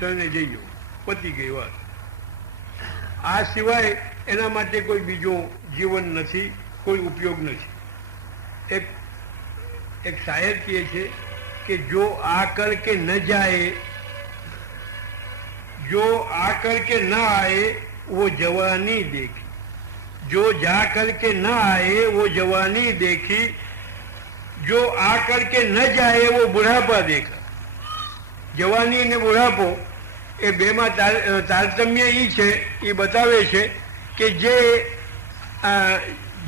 શરણે જઈયો, પતી ગઈ વાત. આ સિવાય એના માટે કોઈ બીજું જીવન નથી, કોઈ ઉપયોગ નથી. એક શાયર કહે છે કે જો આ કરકે ન જાए, जो आ करके न आए वो जवानी देखी, जो जा करके न आए वो जवानी देखी, जो आ करके न जाए वो बुढ़ापा देखा. जवानी ने बुढ़ापो એ બેમાં તારતમ્ય એ છે, એ બતાવે છે કે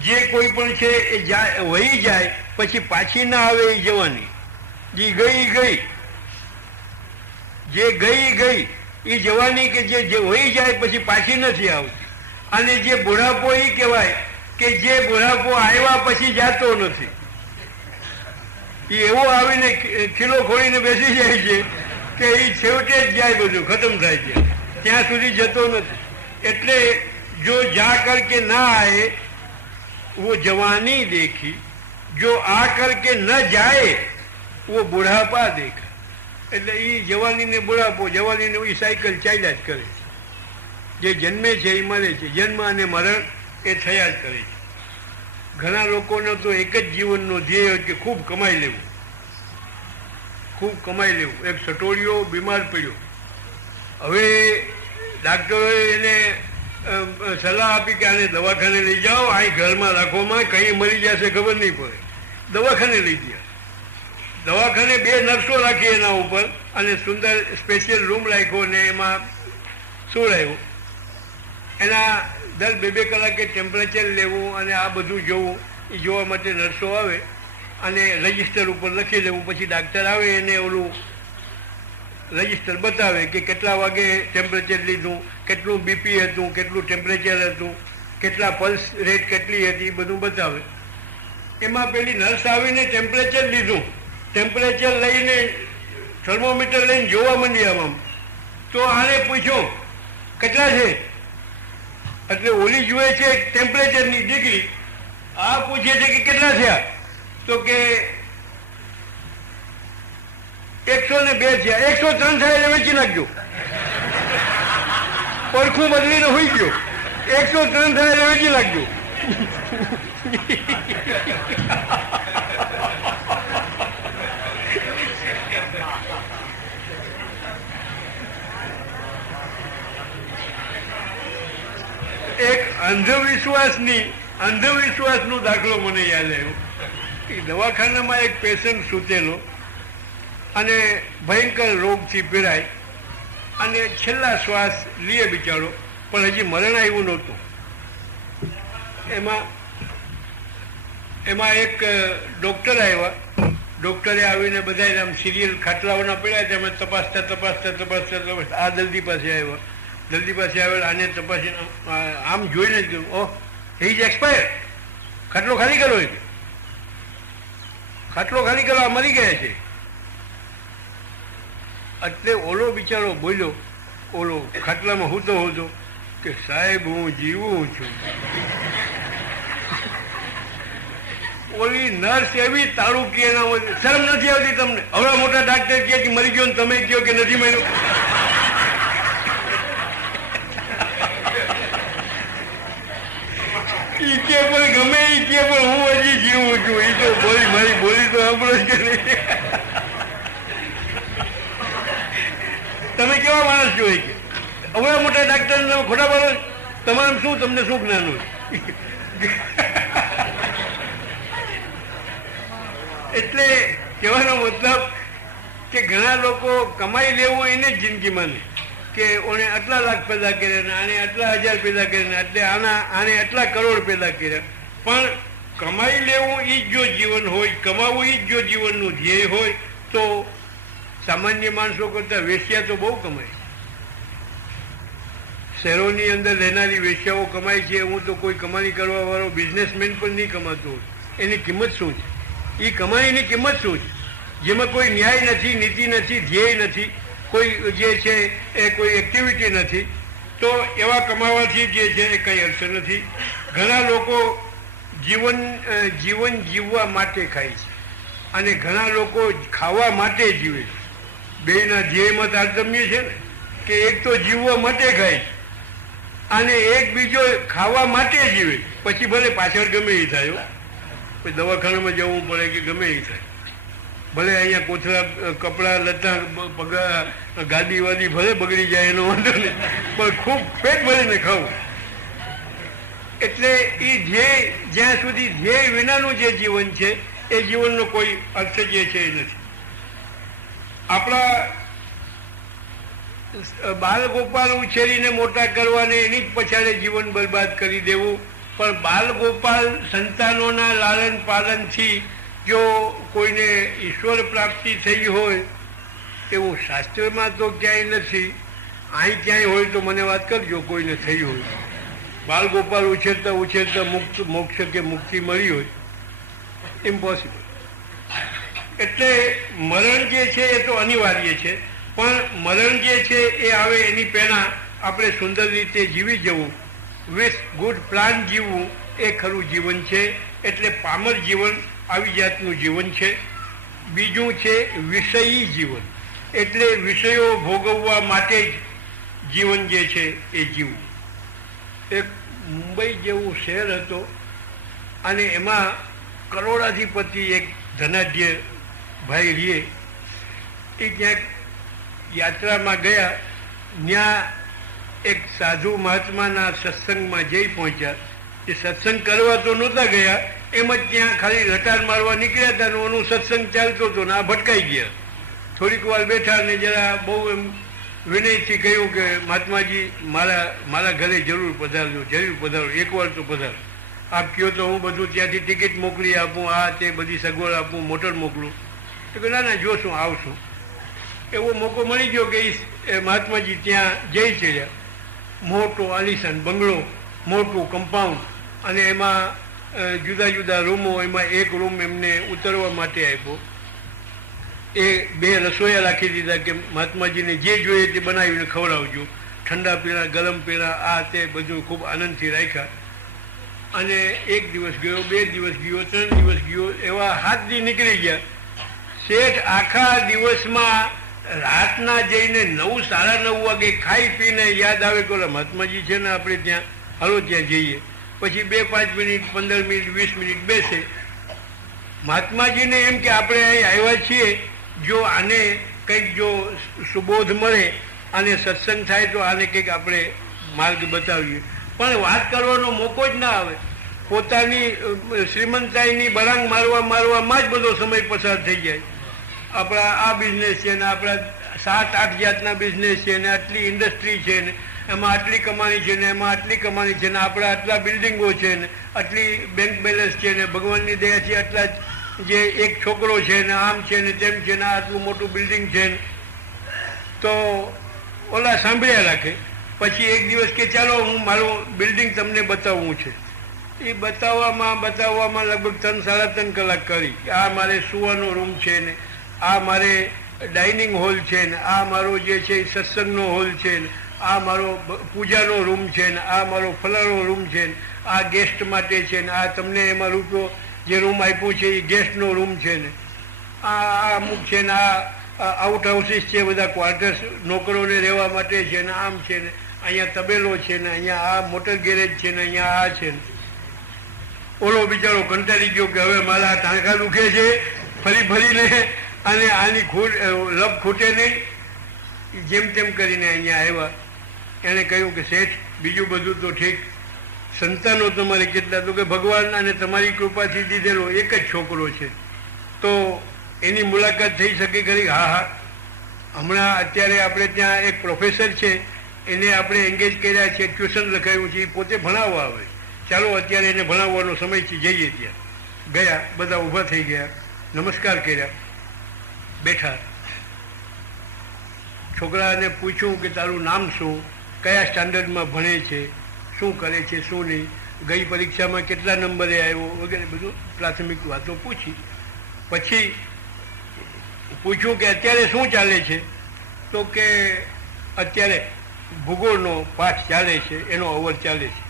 જે કોઈ પણ છે એ વહી જાય પછી પાછી ના આવે એ જવાની. જે ગઈ એ જવાની કે જે વહી જાય પછી પાછી નથી આવતી. અને જે બુઢાપો એ કહેવાય કે જે બુઢાપો આવ્યા પછી જાતો નથી. એ એવો આવીને ખીલો ખોલીને બેસી જાય છે કે એ છેવટે જ જાય, બધું ખતમ થાય છે, ત્યાં સુધી જતો નથી. એટલે જો જા કરકે ના આए वो जवानी देखी, जो आ करके न जाए वो बुढ़ापा देखा. એટલે એ જવાનીને બુઢાપો, જવાનીને એ સાયકલ ચાલ્યા જ કરે છે. જે જન્મે છે એ મરે છે, જન્મ અને મરણ એ થયા જ કરે છે. ઘણા લોકોનો તો એક જ જીવનનો ધ્યેય કે ખૂબ કમાઈ લેવું, ખૂબ કમાઈ લેવું. એક સટોડિયો બીમાર પડ્યો, હવે ડાક્ટરોએ એને સલાહ આપી કે આને દવાખાને લઈ જાઓ, અહીં ઘરમાં રાખોમાં, કંઈ મરી જશે ખબર નહીં પડે. દવાખાને લઈ ગયા. દવાખાને 2 નર્સો રાખી એના ઉપર અને સુંદર સ્પેશિયલ રૂમ રાખ્યો ને એમાં સુવડાવ્યો. એના દર 2-2 કલાકે ટેમ્પરેચર લેવું અને આ બધું જોવું, એ જોવા માટે નર્સો આવે અને રજિસ્ટર ઉપર લખી લેવું. પછી ડાક્ટર આવે એને ઓલું રજિસ્ટર બતાવે કે કેટલા વાગે ટેમ્પરેચર લીધું, કેટલું બીપી હતું, કેટલું ટેમ્પરેચર હતું, કેટલા પલ્સ રેટ કેટલી હતી, એ બધું બતાવે. એમાં પેલી નર્સ આવીને ટેમ્પરેચર લીધું, ટેમ્પરેચર લઈને થર્મોમીટર લઈને જોવા માંડી આમ. તો આને પૂછ્યું કેટલા છે, એટલે ઓલી જુએ છે ટેમ્પરેચરની ડિગ્રી, આ પૂછે છે કે કેટલા થયા, તો કે 102 થયા. 103 થાય એટલે વેચી નાખજો. પરખું બદલીને હોઈ ગયો. 103 થાય એટલે વેચી નાખજો. એક અંધવિશ્વાસનો દાખલો મને યાદ આવ્યો કે દવાખાનામાં એક પેશન્ટ સૂતેલો અને ભયંકર રોગથી પીડાય અને છેલ્લા શ્વાસ લે બિચારો, પણ હજી મરણ આવ્યું નહોતું. એમાં એક ડૉક્ટર આવ્યા. ડૉક્ટરે આવીને બધા આમ સિરિયલ ખાટલાઓના પડ્યા તેમ તપાસતા આ દર્દી પાસે આવ્યા. દર્દી પાસે આવેલા આને તપાસીને આમ જોઈને જ કહ્યું, ઓહ હી ઇઝ એક્સપાયર, ખાટલો ખાલી કરો, ખાટલો ખાલી કરો, આ મરી ગયા છે. એટલે ઓલો બિચારો બોલ્યો, ઓલો ખાટલામાં હોતો કે સાહેબ હું જીવું છું. ઓલી નર્સ એવી તાળુકી એના, શરમ નથી આવતી તમને? હવે મોટા ડાક્ટર કહે કે મરી ગયો ને તમે કહો કે નથી મર્યો. ઈ કે પણ ગમે ઈ કે પણ હું હજી જીવું છું. એ તો બોલી, મારી બોલી તો સાંભળો જ કે નહીં. તમે કેવા માણસ છો? કે હવે મોટા ડાક્ટર ખોટા બોલો, તમારું શું, તમને શું જ્ઞાન હોય? એટલે કહેવાનો મતલબ કે ઘણા લોકો કમાઈ લેવું એને જ જિંદગી માને કે ઓને આટલા લાખ પેદા કર્યા ને આને આટલા હજાર પેદા કર્યા ને એટલે આને આટલા કરોડ પેદા કર્યા. પણ કમાઈ લેવું એ જ જો જીવન હોય, કમાવું એ જ જો જીવનનું ધ્યેય હોય તો સામાન્ય માણસો કરતાં વેશ્યા તો બહુ કમાય. શહેરોની અંદર રહેનારી વેશ્યાઓ કમાય છે, હું તો કોઈ કમાણી કરવા વાળો બિઝનેસમેન પણ નહીં કમાતો હોય. એની કિંમત શું છે? એ કમાણીની કિંમત શું છે? જેમાં કોઈ ન્યાય નથી, નીતિ નથી, ધ્યેય નથી, કોઈ જે છે એ કોઈ એક્ટિવિટી નથી. તો એવા કમાવાથી જે છે એ કંઈ અર્થ નથી. ઘણા લોકો જીવન જીવવા માટે ખાય છે અને ઘણા લોકો ખાવા માટે જીવે છે. બેયના ધ્યેયમાં તારતમ્ય છે ને. કે એક તો જીવવા માટે ખાય અને એક બીજો ખાવા માટે જીવે, પછી ભલે પાછળ ગમે એ થાય, પછી દવાખાનામાં જવું પડે કે ગમે એ થાય, ભલે અહીંયા કોથળા કપડાં લતા પગા ગાદી વાદી ભલે બગડી જાય એનો વાંધો નહીં, પણ ખૂબ પેટ ભરીને ખાવું. એટલે એ ધ્યેય જ્યાં સુધી ધ્યેય વિનાનું જે જીવન છે એ જીવનનો કોઈ અર્થ જે છે એ નથી. આપણા બાલગોપાલ ઉછેરીને મોટા કરવાને એની જ પછાડે જીવન બરબાદ કરી દેવું. પણ બાલગોપાલ સંતાનોના લાલન પાલનથી જો કોઈને ઈશ્વર પ્રાપ્તિ થઈ હોય એવું શાસ્ત્રમાં તો ક્યાંય નથી. અહીં ક્યાંય હોય તો મને વાત કરજો, કોઈને થઈ હોય. બાલગોપાલ ઉછેરતા ઉછેરતા મોક્ષ કે મુક્તિ મળી હોય, ઇમ્પોસિબલ. એટલે મરણ જે છે એ તો અનિવાર્ય છે, પણ મરણ જે છે એ આવે એની પહેલાં આપણે સુંદર રીતે જીવી જવું, વિથ ગુડ પ્લાન જીવવું એ ખરું જીવન છે. એટલે પામર જીવન આવી જાતનું જીવન છે. બીજું છે વિષયી જીવન, એટલે વિષયો ભોગવવા માટે જ જીવન જે છે એ જીવવું. એક મુંબઈ જેવું શહેર હતો અને એમાં કરોડાધિપતિ એક ધનાઢ્ય ભાઈ રીએ, એ ક્યાંક યાત્રામાં ગયા, ત્યાં એક સાધુ મહાત્માના સત્સંગમાં જઈ પહોંચ્યા. એ સત્સંગ કરવા તો નહોતા ગયા, એમ જ ત્યાં ખાલી રટાર મારવા નીકળ્યા હતા ને એનું સત્સંગ ચાલતો હતો ને આ ભટકાઈ ગયા. થોડીક વાર બેઠા ને જરા બહુ એમ વિનયથી કહ્યું કે મહાત્માજી મારા ઘરે જરૂર પધારજો, જરૂર પધારો, એકવાર તો પધારો. આપ કહો તો હું બધું ત્યાંથી ટિકિટ મોકલી આપું, આ તે બધી સગવડ આપું, મોટર મોકલું. તો કે ના ના જોશું આવશું. એવો મોકો મળી ગયો કે એ મહાત્માજી ત્યાં જઈ ચડ્યા. મોટો આલિશાન બંગલો, મોટું કમ્પાઉન્ડ અને એમાં જુદા જુદા રૂમો, એમાં એક રૂમ એમને ઉતરવા માટે આપ્યો. એ 2 રસોઈયા રાખી દીધા કે મહાત્માજીને જે જોઈએ તે બનાવીને ખવડાવજો, ઠંડા પીણા ગરમ પીણા આ તે બધું ખૂબ આનંદથી રાખ્યા. અને 1 દિવસ ગયો, 2 દિવસ ગયો, 3 દિવસ ગયો, એવા 7 દી નીકળી ગયા. શેઠ આખા દિવસમાં રાતના જઈને 9 સાડા 9 વાગે ખાઈ પીને યાદ આવે કે મહાત્માજી છે ને આપણે ત્યાં, હાલો ત્યાં જઈએ. પછી 2-5 મિનિટ 15 મિનિટ 20 મિનિટ બેસે. મહાત્માજીને એમ કે આપણે અહીં આવ્યા છીએ, જો આને કંઈક જો સુબોધ મળે અને સત્સંગ થાય તો આને કંઈક આપણે માર્ગ બતાવીએ. પણ વાત કરવાનો મોકો જ ના આવે. પોતાની શ્રીમંતાઈની બરાંગ મારવામાં જ બધો સમય પસાર થઈ જાય. આપણા આ બિઝનેસ છે ને આપણા 7-8 જાતના બિઝનેસ છે ને આટલી ઇન્ડસ્ટ્રી છે ને એમાં આટલી કમાણી છે ને એમાં આટલી કમાણી છે ને આપણા આટલા બિલ્ડિંગો છે ને આટલી બેંક બેલેન્સ છે ને ભગવાનની દયાથી આટલા જે એક છોકરો છે ને આમ છે ને તેમ છે ને આટલું મોટું બિલ્ડિંગ છે ને. તો ઓલા સાંભળ્યા રાખે. પછી એક દિવસ કે ચાલો હું મારું બિલ્ડિંગ તમને બતાવવું છે. એ બતાવવામાં લગભગ 3-3.5 કલાક કરી. આ મારે સુવાનો રૂમ છે ને, આ મારે ડાઇનિંગ હોલ છે ને, આ મારો જે છે સત્સંગનો હોલ છે ને, આ મારો પૂજાનો રૂમ છે ને, આ મારો ફલાણો રૂમ છે ને, આ ગેસ્ટ માટે છે ને, આ તમને એમાં રૂપિયો જે રૂમ આપ્યો છે એ ગેસ્ટનો રૂમ છે ને, આ અમુક છે ને, આ આઉટ હાઉસીસ છે બધા ક્વાર્ટર્સ નોકરોને રહેવા માટે છે ને, આમ છે ને, અહીંયા તબેલો છે ને, અહીંયા આ મોટર ગેરેજ છે ને, અહીંયા આ છે ને. ઓલો બિચારો કંટાળી ગયો કે હવે મારા ટાંકા દુખે છે ફરીને અને આની લપ ખૂટે નહીં. જેમ તેમ કરીને અહીંયા આવ્યા. એણે કહ્યું કે શેઠ બીજું બધું તો ઠીક, સંતાનો તમારે કેટલા? તો કે ભગવાન અને તમારી કૃપાથી દીધેલો એક જ છોકરો છે. તો એની મુલાકાત થઈ શકે ખરી? હા હા, હમણાં અત્યારે આપણે ત્યાં એક પ્રોફેસર છે, એને આપણે એન્ગેજ કર્યા છે, ટ્યુશન લખાવ્યું છે, એ પોતે ભણાવવા આવે. ચાલો અત્યારે એને ભણાવવાનો સમય છે, જઈએ ત્યાં. ગયા, બધા ઊભા થઈ ગયા, નમસ્કાર કર્યા, બેઠા. છોકરાને પૂછ્યું કે તારું નામ શું, કયા સ્ટાન્ડર્ડમાં ભણે છે, શું કરે છે, શું નહીં, ગઈ પરીક્ષામાં કેટલા નંબરે આવ્યો વગેરે બધું પ્રાથમિક વાતો પૂછી. પછી પૂછ્યું કે અત્યારે શું ચાલે છે? તો કે અત્યારે ભૂગોળનો પાઠ ચાલે છે, એનો અવર ચાલે છે.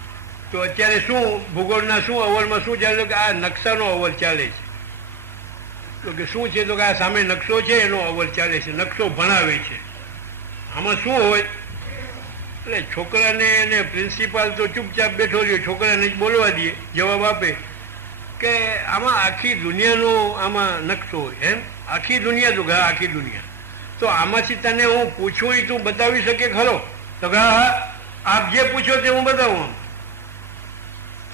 તો અત્યારે શું ભૂગોળના શું અવરમાં શું ચાલે? કે આ નકશાનો અવર ચાલે છે. તો કે શું છે? તો કે આ સામે નકશો છે એનો અવર ચાલે છે, નકશો ભણાવે છે. આમાં શું હોય? એટલે છોકરાને એને પ્રિન્સિપાલ તો ચૂપચાપ બેઠો રહ્યો, છોકરાને જ બોલવા દે, જવાબ આપે કે આમાં આખી દુનિયાનો આમાં નકશો હોય. એમ આખી દુનિયા તો ઘા આખી દુનિયા, તો આમાંથી તને હું પૂછું એ તું બતાવી શકે ખરો? તો હા, આપ જે પૂછો તે હું બતાવું. આમ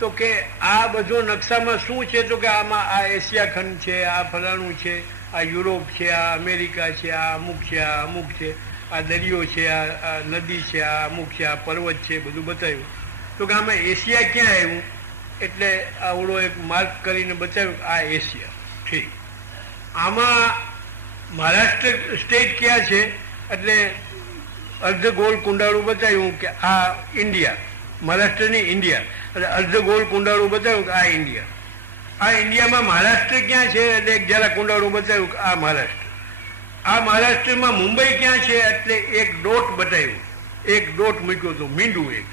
તો કે આ બધો નકશામાં શું છે? તો કે આમાં આ એશિયા ખંડ છે, આ ફલાણું છે, આ યુરોપ છે, આ અમેરિકા છે, આ અમુક છે, આ અમુક છે, આ દરિયો છે, આ નદી છે, આ અમુક છે, આ પર્વત છે, બધું બતાવ્યું. તો કે આમાં એશિયા ક્યાં આવ્યું? એટલે આવડો એક માર્ક કરીને બતાવ્યું આ એશિયા. ઠીક. આમાં મહારાષ્ટ્ર સ્ટેટ ક્યાં છે? એટલે અર્ધગોળ કુંડાળું બતાવ્યું કે આ ઇન્ડિયા, મહારાષ્ટ્રની ઇન્ડિયા. એટલે અર્ધગોળ કુંડાળું બતાવ્યું કે આ ઇન્ડિયા. આ ઇન્ડિયામાં મહારાષ્ટ્ર ક્યાં છે? એટલે એક જરા કુંડાળું બતાવ્યું કે આ મહારાષ્ટ્ર. આ મહારાષ્ટ્રમાં મુંબઈ ક્યાં છે? એટલે એક ડોટ બતાવ્યું, એક ડોટ મૂક્યો હતો, મીંડું એક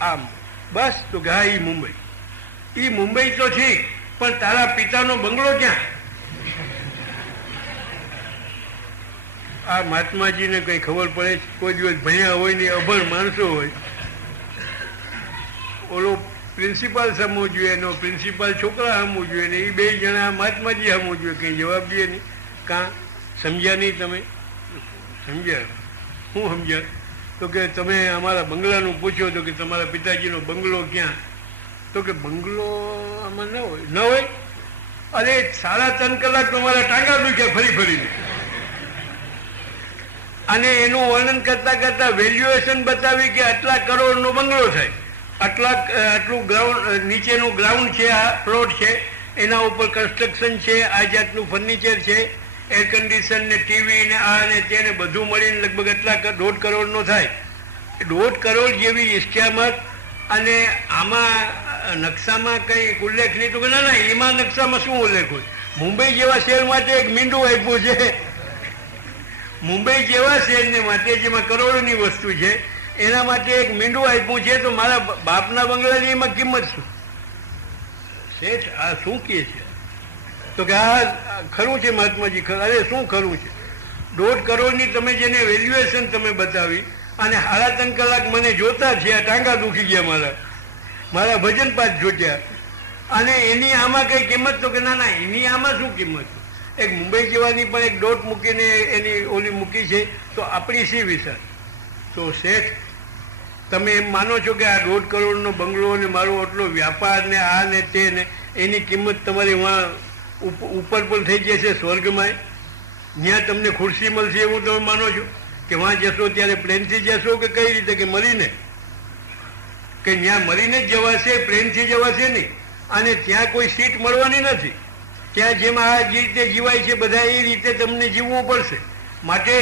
આમ, બસ. તો કે હા, એ મુંબઈ. એ મુંબઈ તો ઠીક, પણ તારા પિતાનો બંગલો ક્યાં? આ મહાત્માજીને કઈ ખબર પડે? કોઈ દિવસ ભણ્યા હોય ને અભણ માણસો હોય. ઓલો પ્રિન્સિપાલ સમવું જોઈએ, એનો પ્રિન્સિપાલ છોકરા સમવું જોઈએ ને એ બે જણા મહાત્માજી સમવું જોઈએ. કંઈ જવાબ દે નહીં. કાં સમજ્યા નહીં તમે? સમજ્યા? શું સમજ્યા? તો કે તમે અમારા બંગલાનું પૂછ્યો તો કે તમારા પિતાજીનો બંગલો ક્યાં? તો કે બંગલો આમાં ન હોય. ન હોય? અરે 3.5 કલાક તમારા ટાંગા દુખ્યા ફરી ફરીને. અને એનું વર્ણન કરતા કરતા વેલ્યુએશન બતાવી કે આટલા કરોડનો બંગલો થાય, આટલું ગ્રાઉન્ડ, નીચેનું ગ્રાઉન્ડ છે, આ પ્લોટ છે, એના ઉપર કન્સ્ટ્રક્શન છે, આ જાતનું ફર્નિચર છે, એર કન્ડિશન ને ટીવી ને આ ને તેને બધું મળીને લગભગ એટલા 1.5 કરોડનો થાય. 1.5 કરોડ જેવી ઇસ્ક્યામત. અને આમાં નકશામાં કંઈ ઉલ્લેખ નહીં. તો કે ના, એમાં નકશામાં શું ઉલ્લેખ હોય? મુંબઈ જેવા શહેર માટે એક મીંડું આપ્યું છે. મુંબઈ જેવા શહેરને માટે જેમાં કરોડોની વસ્તુ છે એના માટે એક મીંડું આપ્યું છે. તો મારા બાપના બંગલાની એમાં કિંમત શું? શેઠ આ શું કહે છે? તો કે આ ખરું છે મહાત્માજી. અરે શું ખરું છે? 1.5 કરોડની તમે જેને વેલ્યુએશન તમે બતાવી અને 3.5 કલાક મને જોતા છે, આ ટાંગા દુખી ગયા મારા ભજન પાઠ જોત્યા, અને એની આમાં કઈ કિંમત? તો કે ના, એની આમાં શું કિંમત? એક મુંબઈ જેવાની પણ એક ડોટ મૂકીને એની ઓલી મૂકી છે, તો આપણી શી વિચાર? તો શેઠ તમે એમ માનો છો કે આ 1.5 કરોડનો બંગલો ને મારો આટલો વ્યાપાર ને આ ને તે ને એની કિંમત તમારી વાં ઉપર પણ થઈ જશે સ્વર્ગમાં? ત્યાં તમને ખુરશી મળશે એવું તમે માનો છો? કે વાં જશો ત્યારે પ્લેનથી જશો કે કઈ રીતે? કે મરીને? કે ત્યાં મરીને જ જવાશે, પ્લેનથી જવાશે નહીં. અને ત્યાં કોઈ સીટ મળવાની નથી. ત્યાં જેમ આ જે રીતે જીવાય છે બધા એ રીતે તમને જીવવું પડશે. માટે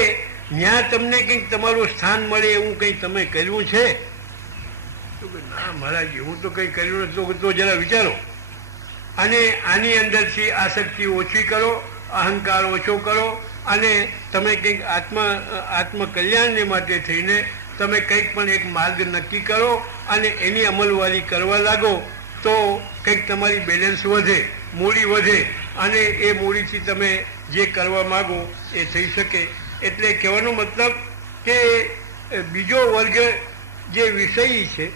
ત્યાં તમને કંઈક તમારું સ્થાન મળે એવું કંઈ તમે કર્યું છે? તો કે ના મહારાજ, હું તો કંઈ કર્યું નથી. તો જરા વિચારો. અને આની અંદરથી આસક્તિ ઓછી કરો, અહંકાર ઓછો કરો, અને તમે કંઈક આત્મકલ્યાણને માટે થઈને તમે કંઈક પણ એક માર્ગ નક્કી કરો અને એની અમલવારી કરવા લાગો, તો કંઈક તમારી બેલેન્સ વધે, મૂડી વધે, અને એ મૂડીથી તમે જે કરવા માગો એ થઈ શકે. એટલે કહેવાનો મતલબ કે બીજો વર્ગ જે વિષયી છે,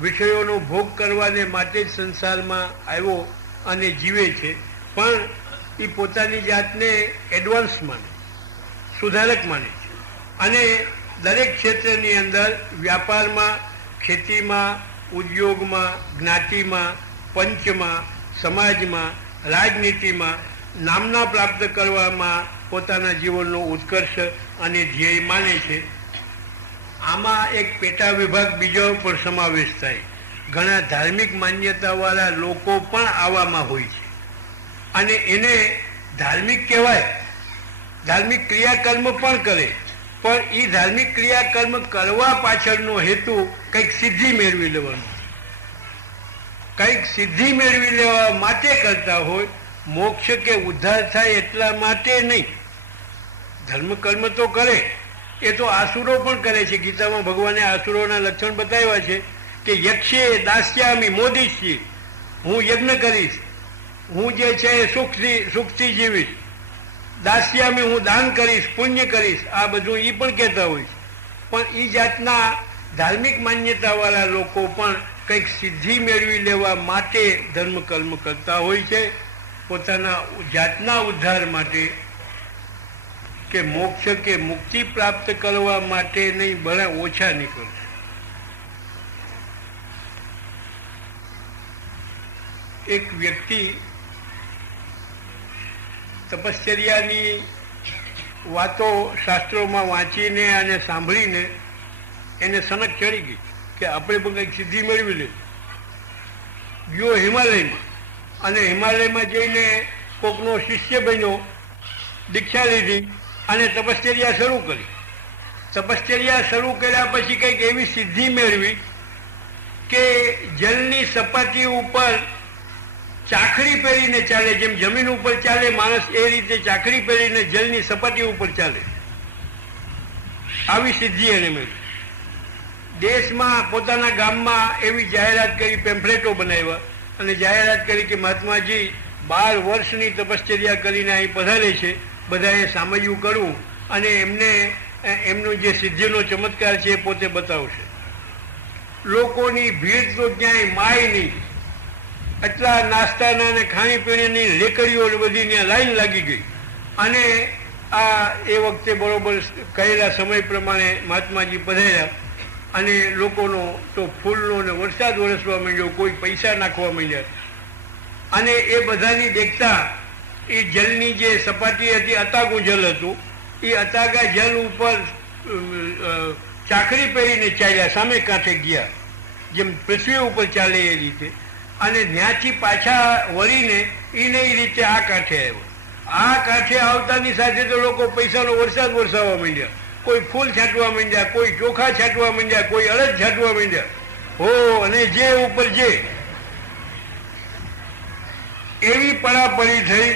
વિષયોનો ભોગ કરવાને માટે જ સંસારમાં આવ્યો અને જીવે છે, પણ એ પોતાની જાતને એડવાન્સ માને, સુધારક માને છે. અને દરેક ક્ષેત્રની અંદર, વ્યાપારમાં, ખેતીમાં, ઉદ્યોગમાં, જ્ઞાતિમાં, પંચમાં, સમાજમાં, રાજનીતિમાં નામના પ્રાપ્ત કરવામાં પોતાના જીવનનો ઉત્કર્ષ અને ધ્યેય માને છે. આમાં એક પેટા વિભાગ બીજો પણ સમાવેશ થાય. ઘણા ધાર્મિક માન્યતાવાળા લોકો પણ આવામાં હોય છે, અને એને ધાર્મિક કહેવાય. ધાર્મિક ક્રિયાકર્મ પણ કરે, પણ એ ધાર્મિક ક્રિયાકર્મ કરવા પાછળનો હેતુ કંઈક સિદ્ધિ મેળવી લેવાનો, કંઈક સિદ્ધિ મેળવી લેવા માટે કરતા હોય. મોક્ષ કે ઉદ્ધાર થાય એટલા માટે નહીં. ધર્મ કર્મ તો કરે, એ તો આસુરો પણ કરે છે. ગીતામાં ભગવાને આસુરોના લક્ષણ બતાવ્યા છે કે યક્ષે દાસ્યામી મોદીશી, હું યજ્ઞ કરીશ, હું જે છે એ સુખથી જીવીશ, દાસ્યામી હું દાન કરીશ, પુણ્ય કરીશ, આ બધું એ પણ કહેતા હોય છે. પણ એ જાતના ધાર્મિક માન્યતાવાળા લોકો પણ કંઈક સિદ્ધિ મેળવી લેવા માટે ધર્મ કર્મ કરતા હોય છે, પોતાના જાતના ઉદ્ધાર માટે કે મોક્ષ કે મુક્તિ પ્રાપ્ત કરવા માટે નહીં, બળા ઓછા નીકળશે. એક વ્યક્તિ તપશ્ચર્યાની વાતો શાસ્ત્રોમાં વાંચીને અને સાંભળીને એને સનક ચડી ગઈ કે આપણે પણ કંઈક સિદ્ધિ મેળવી લે. ગયો હિમાલયમાં અને હિમાલયમાં જઈને કોકનો શિષ્ય બન્યો, દીક્ષા લીધી અને તપશ્ચર્યા શરૂ કરી. તપશ્ચર્યા શરૂ કર્યા પછી કંઈક એવી સિદ્ધિ મેળવી કે જલની સપાટી ઉપર ચાકડી પહેરીને ચાલે, જેમ જમીન ઉપર ચાલે માણસ એ રીતે ચાકડી પહેરીને જલની સપાટી ઉપર ચાલે. આવી સિદ્ધિ એને મેળવી. દેશમાં પોતાના ગામમાં એવી જાહેરાત કરી, પેમ્ફલેટો બનાવ્યા અને જાહેરાત કરી કે મહાત્માજી 12 વર્ષની તપશ્ચર્યા કરીને અહીં પધારે છે, બધાએ સામયું કરવું અને એમને એમનો જે સિદ્ધિનો ચમત્કાર છે એ પોતે બતાવશે. લોકોની ભીડ તો ક્યાંય માય નહીં. એટલા નાસ્તાના અને ખાણીપીણીની લેકડીઓ બધી ત્યાં લાઈન લાગી ગઈ અને આ એ વખતે બરોબર કહેલા સમય પ્રમાણે મહાત્માજી પધાર્યા અને લોકોનો તો ફૂલનો ને વરસાદ વરસવા માંડ્યો, કોઈ પૈસા નાખવા માંડ્યા અને એ બધાની દેખતા એ જલની જે સપાટી હતી, અતાગું જલ હતું, એ અતાગા જલ ઉપર ચાકડી પહેરીને ચાલ્યા, સામે કાંઠે ગયા, જેમ પૃથ્વી ઉપર ચાલે એ રીતે. અને ત્યાંથી પાછા વળીને એને એ રીતે આ કાંઠે આવ્યો. આ કાંઠે આવતાની સાથે તો લોકો પૈસાનો વરસાદ વરસાવવા માંડ્યા, કોઈ ફૂલ છાંટવા માંડ્યા, કોઈ ચોખા છાંટવા માંડ્યા, કોઈ અડદ છાંટવા માંડ્યા. હો, અને જે ઉપર જે એવી પડાપડી થઈ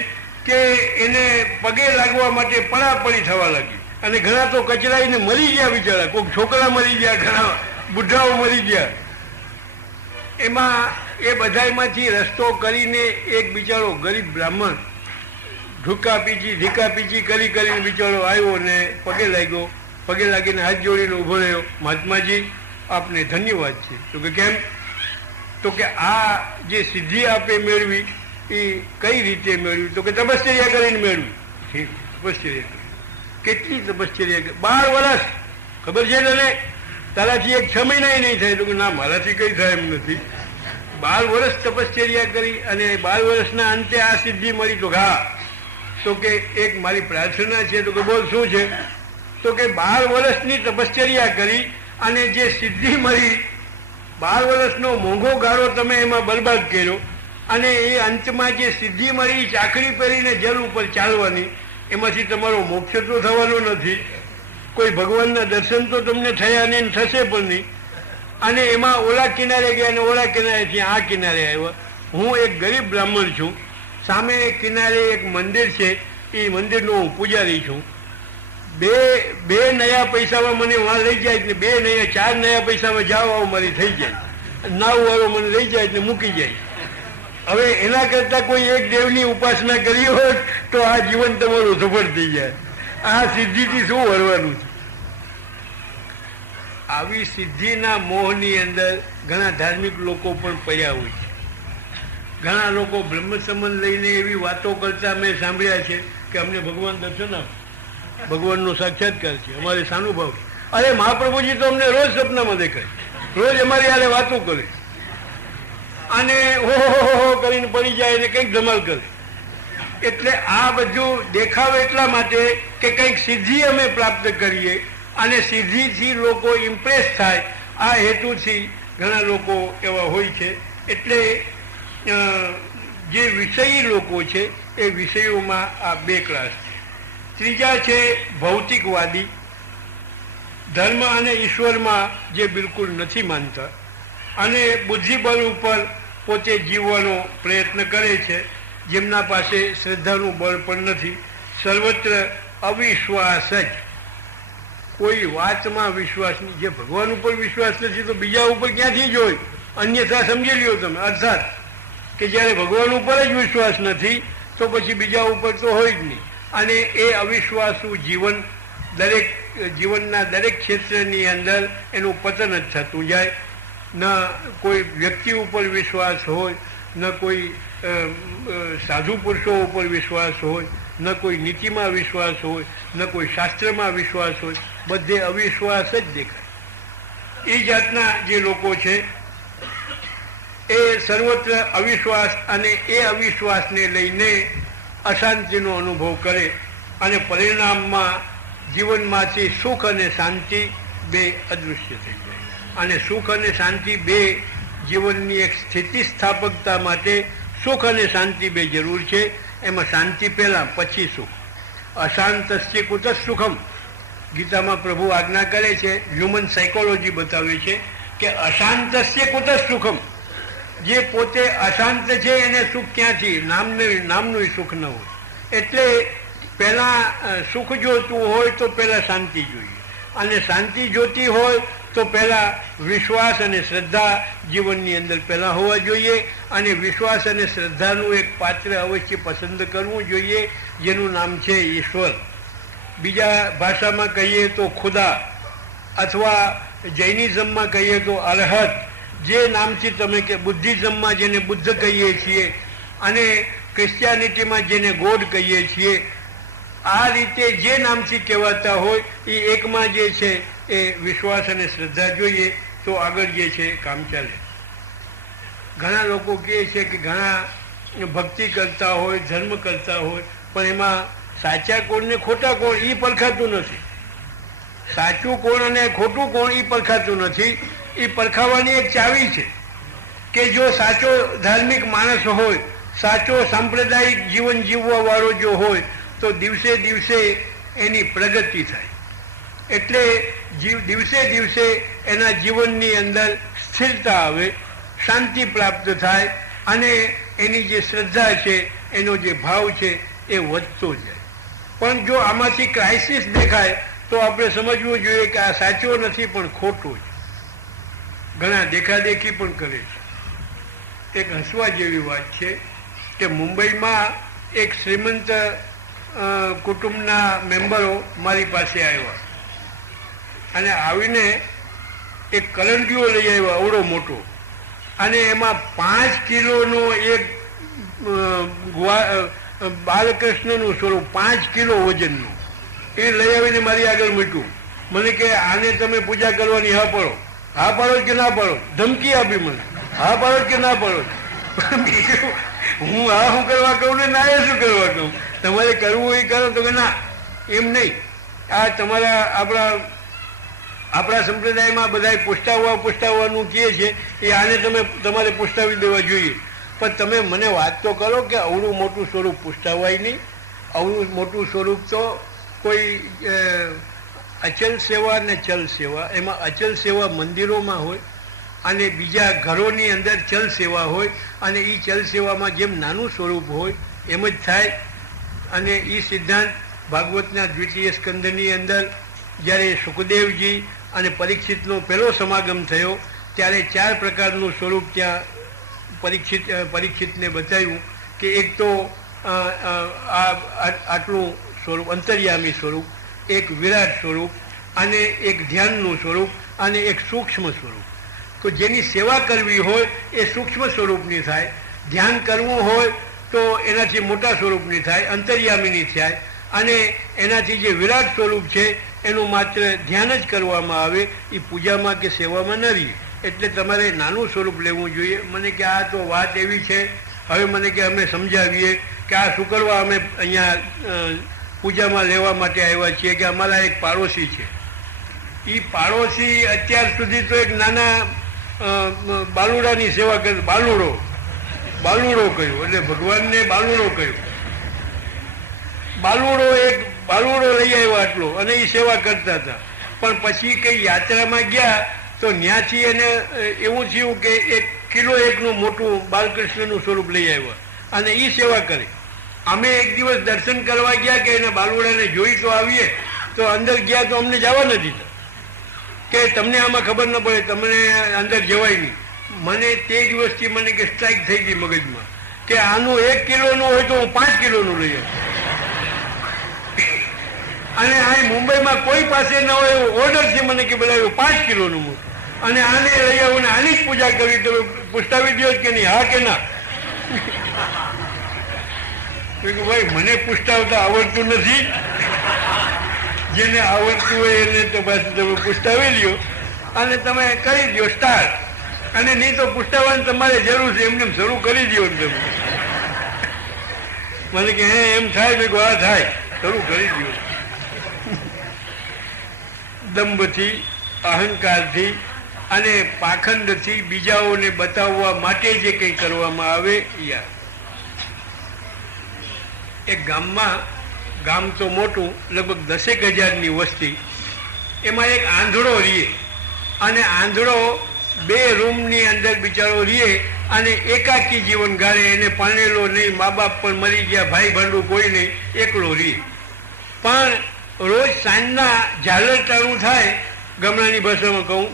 કે એને પગે લાગવા માટે પડાપડી થવા લાગી અને ઘણા તો કચરાઈને મરી ગયા બિચારા. કોઈક છોકરા મરી ગયા, ઘણા બુઢાઓ મરી ગયા. એમાં એ બધામાંથી રસ્તો કરીને એક બિચારો ગરીબ બ્રાહ્મણ ઢુકા પીચી કરીને બિચારો આવ્યો ને પગે લાગ્યો. પગે લાગીને હાથ જોડીને ઊભો રહ્યો. મહાત્માજી, આપને ધન્યવાદ છે. તો કે કેમ? તો કે આ જે સિદ્ધિ આપે મેળવી એ કઈ રીતે મેળવી? તો કે તપશ્ચર્યા કરીને મેળવી. તપશ્ચર્યા કરી. કેટલી તપશ્ચર્યા? 12 વર્ષ. ખબર છે તને? તારાથી 1 6 મહિના નહીં થાય. તો કે ના, મારાથી કઈ થાય એમ નથી. 12 વર્ષ તપશ્ચર્યા કરી અને 12 વર્ષના અંતે આ સિદ્ધિ મળી. તો હા, તો કે એક મારી પ્રાર્થના છે. તો કે બોલ, શું છે? તો કે 12 વર્ષની તપશ્ચર્યા કરી અને જે સિદ્ધિ મળી, 12 વર્ષનો મોંઘો ગાળો તમે એમાં બરબાદ કર્યો અને એ અંતમાં જે સિદ્ધિ મળી, ચાકડી પહેરીને જલ ઉપર ચાલવાની, એમાંથી તમારો મોક્ષ તો થવાનો નથી, કોઈ ભગવાનના દર્શન તો તમને થયા નહીં, થશે પણ નહીં. અને એમાં ઓલા કિનારે ગયા અને ઓલા કિનારેથી આ કિનારે આવ્યા. હું એક ગરીબ બ્રાહ્મણ છું, સામે કિનારે એક મંદિર છે, એ મંદિરનો હું પૂજારી છું. બે નયા પૈસામાં મને વાં લઈ જાય ને 2 નયા 4 નયા પૈસામાં જાવ આવો મારી થઈ જાય, 9 વાળો મને લઈ જાય ને મૂકી જાય. હવે એના કરતાં કોઈ એક દેવની ઉપાસના કરી હોત તો આ જીવન તમારું સફળ થઈ જાય. આ સિદ્ધિથી શું વળવાનું છે? આવી સિદ્ધિના મોહની અંદર ઘણા ધાર્મિક લોકો પણ પડ્યા હોય છે. ઘણા લોકો બ્રહ્મ સંબંધ લઈને એવી વાતો કરતા મેં સાંભળ્યા છે કે અમને ભગવાન દર્શન આપે, ભગવાનનો સાક્ષાત્કાર છે, અમારે સાનુભાવ છે. અરે મહાપ્રભુજી તો અમને રોજ સપનામાં દેખાય, રોજ અમારી હારે વાતો કરે અને હો કરીને પડી જાય ને કંઈક ધમાલ કરે. એટલે આ બધું દેખાવ એટલા માટે કે કંઈક સિદ્ધિ અમે પ્રાપ્ત કરીએ અને સિદ્ધિથી લોકો ઇમ્પ્રેસ થાય, આ હેતુથી ઘણા લોકો એવા હોય છે. એટલે જે વિષયી લોકો છે એ વિષયોમાં આ 2 ક્લાસ છે. ત્રીજા છે ભૌતિકવાદી, ધર્મ અને ઈશ્વરમાં જે બિલકુલ નથી માનતા અને બુદ્ધિબળ ઉપર પોતે જીવવાનો પ્રયત્ન કરે છે, જેમના પાસે શ્રદ્ધાનું બળ પણ નથી, સર્વત્ર અવિશ્વાસ જ, કોઈ વાતમાં વિશ્વાસ નહીં. જે ભગવાન ઉપર વિશ્વાસ નથી તો બીજા ઉપર ક્યાંથી જ હોય? અન્યથા સમજી લ્યો તમે. અર્થાત કે જ્યારે ભગવાન ઉપર જ વિશ્વાસ નથી તો પછી બીજા ઉપર તો હોય જ નહીં. અને એ અવિશ્વાસનું જીવન દરેક જીવનના દરેક ક્ષેત્રની અંદર એનું પતન જ થતું જાય. ન કોઈ વ્યક્તિ ઉપર વિશ્વાસ હોય, ન કોઈ સાધુ પુરુષો ઉપર વિશ્વાસ હોય, ન કોઈ નીતિમાં વિશ્વાસ હોય, ન કોઈ શાસ્ત્રમાં વિશ્વાસ હોય, બધે અવિશ્વાસ જ દેખાય. એ જાતના જે લોકો છે એ સર્વત્ર અવિશ્વાસ, અને એ અવિશ્વાસને લઈને અશાંતિનો અનુભવ કરે અને પરિણામમાં જીવનમાંથી સુખ અને શાંતિ બે અદૃશ્ય થઈ જાય. અને સુખ અને શાંતિ બે જીવનની એક સ્થિતિસ્થાપકતા માટે સુખ અને શાંતિ બે જરૂર છે. એમાં શાંતિ પહેલાં, પછી સુખ. અશાંતસ્ય કુત સુખમ, ગીતામાં પ્રભુ આજ્ઞા કરે છે. હ્યુમન સાયકોલોજી બતાવે છે કે અશાંતસ્ય કુત સુખમ, જે પોતે અશાંત છે એને સુખ ક્યાંથી? નામનું સુખ ન હોય. એટલે પહેલાં સુખ જોતું હોય તો પહેલાં શાંતિ જોઈએ, અને શાંતિ જોતી હોય તો પહેલાં વિશ્વાસ અને શ્રદ્ધા જીવનની અંદર પહેલાં હોવા જોઈએ. અને વિશ્વાસ અને શ્રદ્ધાનું એક પાત્ર અવશ્ય પસંદ કરવું જોઈએ, જેનું નામ છે ઈશ્વર. બીજા ભાષામાં કહીએ તો ખુદા, અથવા જૈનિઝમમાં કહીએ તો અરહત, જે નામથી તમે કે બુદ્ધિઝમમાં જેને બુદ્ધ કહીએ છીએ, અને ક્રિશ્ચિયાનિટીમાં જેને ગોડ કહીએ છીએ, આ રીતે જે નામથી કહેવાતા હોય એ એકમાં જે છે એ વિશ્વાસ અને શ્રદ્ધા જોઈએ તો આગળ જે છે કામ ચાલે. ઘણા લોકો કહે છે કે ઘણા ભક્તિ કરતા હોય, ધર્મ કરતા હોય, પણ એમાં સાચા કોણ ને ખોટા કોણ એ પરખાતું નથી. સાચું કોણ અને ખોટું કોણ એ પરખાતું નથી. એ પરખાવાની એક ચાવી છે કે જો સાચો ધાર્મિક માણસ હોય, સાચો સાંપ્રદાયિક જીવન જીવવા વાળો જો હોય, તો દિવસે દિવસે એની પ્રગતિ થાય. એટલે દિવસે દિવસે એના જીવનની અંદર સ્થિરતા આવે, શાંતિ પ્રાપ્ત થાય, અને એની જે શ્રદ્ધા છે, એનો જે ભાવ છે એ વધતો જાય. પણ જો આમાંથી ક્રાઇસિસ દેખાય તો આપણે સમજવું જોઈએ કે આ સાચો નથી પણ ખોટો છે. ઘણા દેખાદેખી પણ કરે છે. એક હસવા જેવી વાત છે કે મુંબઈમાં એક શ્રીમંત કુટુંબના મેમ્બરો મારી પાસે આવ્યા, અને આવીને એક કલંડિયો લઈ આવ્યા અવડો મોટો, અને એમાં 5 કિલોનો એક બાલકૃષ્ણનું સ્વરૂપ 5 કિલો વજનનું એ લઈ આવીને મારી આગળ મૂક્યું. મને કે આને તમે પૂજા કરવાની હા પાડો. હા પાડો કે ના પાડો? ધમકી આપી મને. હા પાડો કે ના પાડો? હું હા શું કરવા કહું ને ના એ શું કરવા કહું? તમારે કરવું એ કરો. તો કે ના, એમ નહીં. આ તમારા આપણા સંપ્રદાયમાં બધા પૂછતાવવાનું કહે છે, એ આને તમારે પૂછતાવી દેવા જોઈએ. પણ તમે મને વાત તો કરો કે અવળું મોટું સ્વરૂપ પૂછતાવાય નહીં. અવળું મોટું સ્વરૂપ તો કોઈ અચલ સેવા ને ચલ સેવા, એમાં અચલ સેવા મંદિરોમાં હોય અને બીજા ઘરોની અંદર ચલ સેવા હોય, અને એ ચલ સેવામાં જેમ નાનું સ્વરૂપ હોય એમ જ થાય. અને એ સિદ્ધાંત ભાગવતના દ્વિતીય સ્કંદની અંદર જ્યારે સુખદેવજી અને પરીક્ષિતનો પહેલો સમાગમ થયો ત્યારે 4 પ્રકારનું સ્વરૂપ ત્યાં પરીક્ષિતને બતાવ્યું કે એક તો આટલું સ્વરૂપ અંતર્યામી સ્વરૂપ, એક વિરાટ સ્વરૂપ, અને એક ધ્યાનનું સ્વરૂપ, અને એક સૂક્ષ્મ સ્વરૂપ. તો જેની સેવા કરવી હોય એ સૂક્ષ્મ સ્વરૂપની થાય, ધ્યાન કરવું હોય તો એનાથી મોટા સ્વરૂપની થાય, અંતર્યામીની થાય, અને એનાથી જે વિરાટ સ્વરૂપ છે એનું માત્ર ધ્યાન જ કરવામાં આવે, એ પૂજામાં કે સેવામાં ન રહે. એટલે તમારે નાનું સ્વરૂપ લેવું જોઈએ. મને કે આ તો વાત એવી છે, હવે મને કે અમે સમજાવીએ કે આ શું કરવા અમે અહીંયા પૂજામાં લેવા માટે આવ્યા છીએ. કે અમારા એક પાડોશી છે, એ પાડોશી અત્યાર સુધી તો એક નાના બાલુડાની સેવા કરે. બાલુડો કહ્યું એટલે ભગવાનને બાલુડો કહ્યું. બાલુડો લઈ આવ્યો આટલો, અને એ સેવા કરતા હતા. પણ પછી કઈ યાત્રામાં ગયા તો ત્યાંથી એને એવું થયું કે 1 કિલો એકનું મોટું બાલકૃષ્ણનું સ્વરૂપ લઈ આવ્યા, અને એ સેવા કરે. અમે એક દિવસ દર્શન કરવા ગયા કે એને બાલુડાને જોઈ તો આવીએ, તો અંદર ગયા તો અમને જવા નથી દીધા કે તમને આમાં ખબર ન પડે, તમને અંદર જવાય નહીં. મને તે દિવસથી મને કે સ્ટ્રાઇક થઈ ગઈ મગજમાં કે આનું 1 કિલોનું હોય તો હું 5 કિલોનું લઈ આવું. અને આ મુંબઈમાં કોઈ પાસે ન હોય એવો ઓર્ડર છે મને કે બોલાવ્યો 5 કિલોનું મૂળ, અને આને લઈ આવું ને આની જ પૂજા કરવી, તમે પૂછતાવી દો કે નહીં, હા કે ના? ભાઈ મને પૂછતાવતા આવડતું નથી, જેને આવડતું હોય એને તો પાછું તમે પૂછતાવી લ્યો અને તમે કરી દો સ્ટાર્ટ, અને નહીં તો પૂછતાવવાની તમારે જરૂર છે, એમને શરૂ કરી દો ને તમે. મને કે હે એમ થાય, મેં આ થાય, શરૂ કરી દો. દંભથી, અહંકારથી અને પાખંડથી બીજાઓને બતાવવા માટે જે કંઈ કરવામાં આવે. યાર એક ગામમાં, ગામ તો મોટું, લગભગ 10,000ની વસ્તી, એમાં એક આંધળો રહીએ, અને આંધળો 2 રૂમની અંદર બિચારો રહીએ અને એકાકી જીવન ગાળે. એને પાણેલો નહીં, મા બાપ પણ મરી ગયા, ભાઈ ભાંડું કોઈ નહીં, એકલો રહીએ. પણ રોજ સાંજના ઝાલરટાણું થાય, ગામડાની ભાષામાં કહું,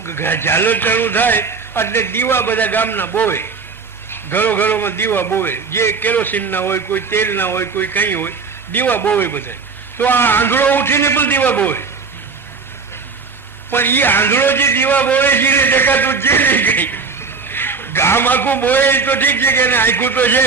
ઝાલરટાણું થાય એટલે દીવા બધા ગામના બોવે, ઘરો ઘરોમાં દીવા બોવે, જે કેરોસીનના હોય, કોઈ તેલના હોય, કોઈ કંઈ હોય, દીવા બોવે બધા. તો આ આંધળો ઉઠીને પણ દીવા બોવે, પણ એ આંધળો જે દીવા બોવે છે એને દેખાતું જે નહીં ગઈ. ગામ આખું બોવે તો ઠીક છે કે એને આખું તો છે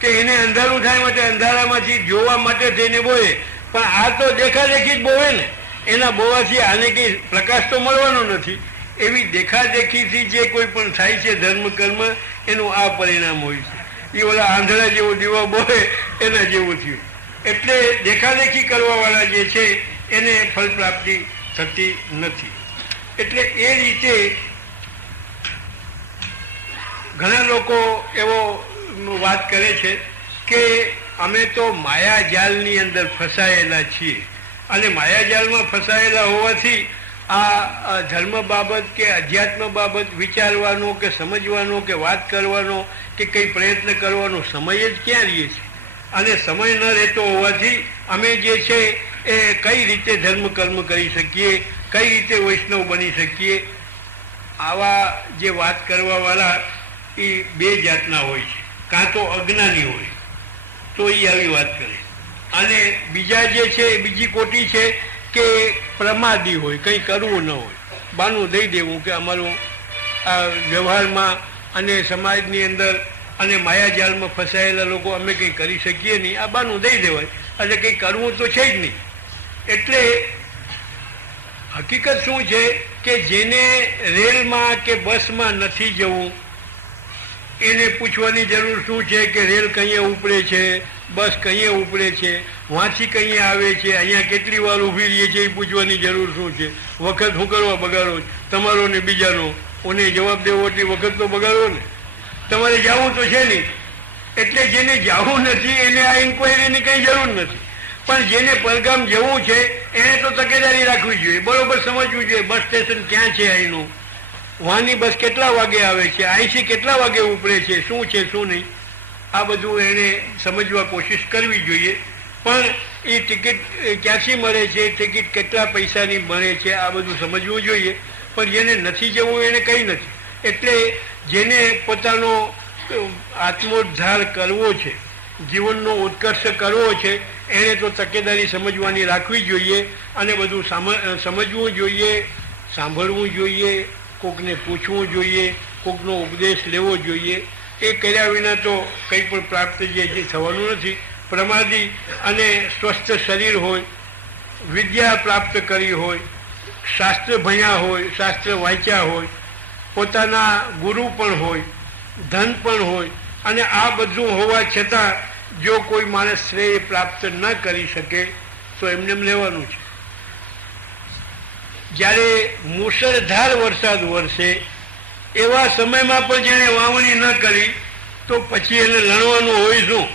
કે એને અંધારું થાય માટે અંધારામાંથી જોવા માટે થઈને બોવે, પણ આ તો દેખાદેખી જ બોવે ને. એના બોવાથી આને કંઈ પ્રકાશ તો મળવાનો નથી. એવી દેખાદેખીથી જે કોઈ પણ થાય છે ધર્મ કર્મ, એનું આ પરિણામ હોય છે. એ ઓલા આંધળા જેવો દીવા બોવે એના જેવું થયું. એટલે દેખાદેખી કરવાવાળા જે છે એને ફળ પ્રાપ્તિ થતી નથી. એટલે એ રીતે ઘણા લોકો એવો વાત કરે છે કે અમે તો માયાજાલની અંદર ફસાયેલા છીએ, અને માયાજાલમાં ફસાયેલા હોવાથી આ ધર્મ બાબત કે અધ્યાત્મ બાબત વિચારવાનો કે સમજવાનો કે વાત કરવાનો કે કંઈ પ્રયત્ન કરવાનો સમય જ ક્યાં રહીએ છીએ. અને સમય ન રહેતો હોવાથી અમે જે છે એ કઈ રીતે ધર્મ કર્મ કરી શકીએ, કઈ રીતે વૈષ્ણવ બની શકીએ. આવા જે વાત કરવાવાળા એ 2 જાતના હોય છે. કાં તો અજ્ઞાની હોય તો એ આવી વાત કરે, અને બીજા જે છે બીજી કોટી છે કે પ્રમાદી હોય, કંઈ કરવું ન હોય, બાનું દઈ દેવું કે અમારું આ વ્યવહારમાં અને સમાજની અંદર અને માયાજાલમાં ફસાયેલા લોકો અમે કંઈ કરી શકીએ નહીં, આ બાનું દઈ દેવાય, એટલે કંઈ કરવું તો છે જ નહીં. એટલે હકીકત શું છે કે જેને રેલમાં કે બસમાં નથી જવું એને પૂછવાની જરૂર શું છે કે રેલ કઈએ ઉપડે છે, બસ કઈએ ઉપડે છે, વાંચી કઈએ આવે છે, અહીંયા કેટલી વાર ઊભી રહીએ છે, એ પૂછવાની જરૂર શું છે. વખત શું કરવા બગાડો તમારો ને બીજાનો? ઓને જવાબ દેવો એટલી વખત તો બગાડો ને, તમારે જવું તો છે નહીં. એટલે જેને જવું નથી એને આ ઇન્કવાયરીની કંઈ જરૂર નથી, પણ જેને પરગામ જવું છે એને તો તકેદારી રાખવી જોઈએ, બરોબર સમજવું જોઈએ બસ સ્ટેશન ક્યાં છે, અહીંનું વાહની બસ કેટલા વાગે આવે છે, અહીંથી કેટલા વાગે ઉપડે છે, શું છે શું નહીં, આ બધું એને સમજવા કોશિશ કરવી જોઈએ. પણ એ ટિકિટ ક્યાંથી મળે છે, ટિકિટ કેટલા પૈસાની મળે છે, આ બધું સમજવું જોઈએ. પણ જેને નથી જવું એને કંઈ નથી. એટલે જેને પોતાનો આત્મોદ્ધાર કરવો છે, જીવનનો ઉત્કર્ષ કરવો છે, એને તો તકેદારી સમજવાની રાખવી જોઈએ, અને બધું સમજવું જોઈએ, સાંભળવું જોઈએ, કોકને પૂછવું જોઈએ, કોકનો ઉપદેશ લેવો જોઈએ. એ કર્યા વિના તો કંઈ પણ પ્રાપ્ત જે થવાનું નથી. પ્રમાદી અને સ્વસ્થ શરીર હોય, વિદ્યા પ્રાપ્ત કરી હોય, શાસ્ત્ર ભણ્યા હોય, શાસ્ત્ર વાંચ્યા હોય, પોતાના ગુરુ પણ હોય, ધન પણ હોય, અને આ બધું હોવા છતાં જો કોઈ માણસ શ્રેય પ્રાપ્ત ન કરી શકે તો એમને એમ લેવાનું છે. જ્યારે મુશળધાર વરસાદ વરસે એવા સમયમાં પણ જેણે વાવણી ન કરી તો પછી એને લણવાનું હોય શું?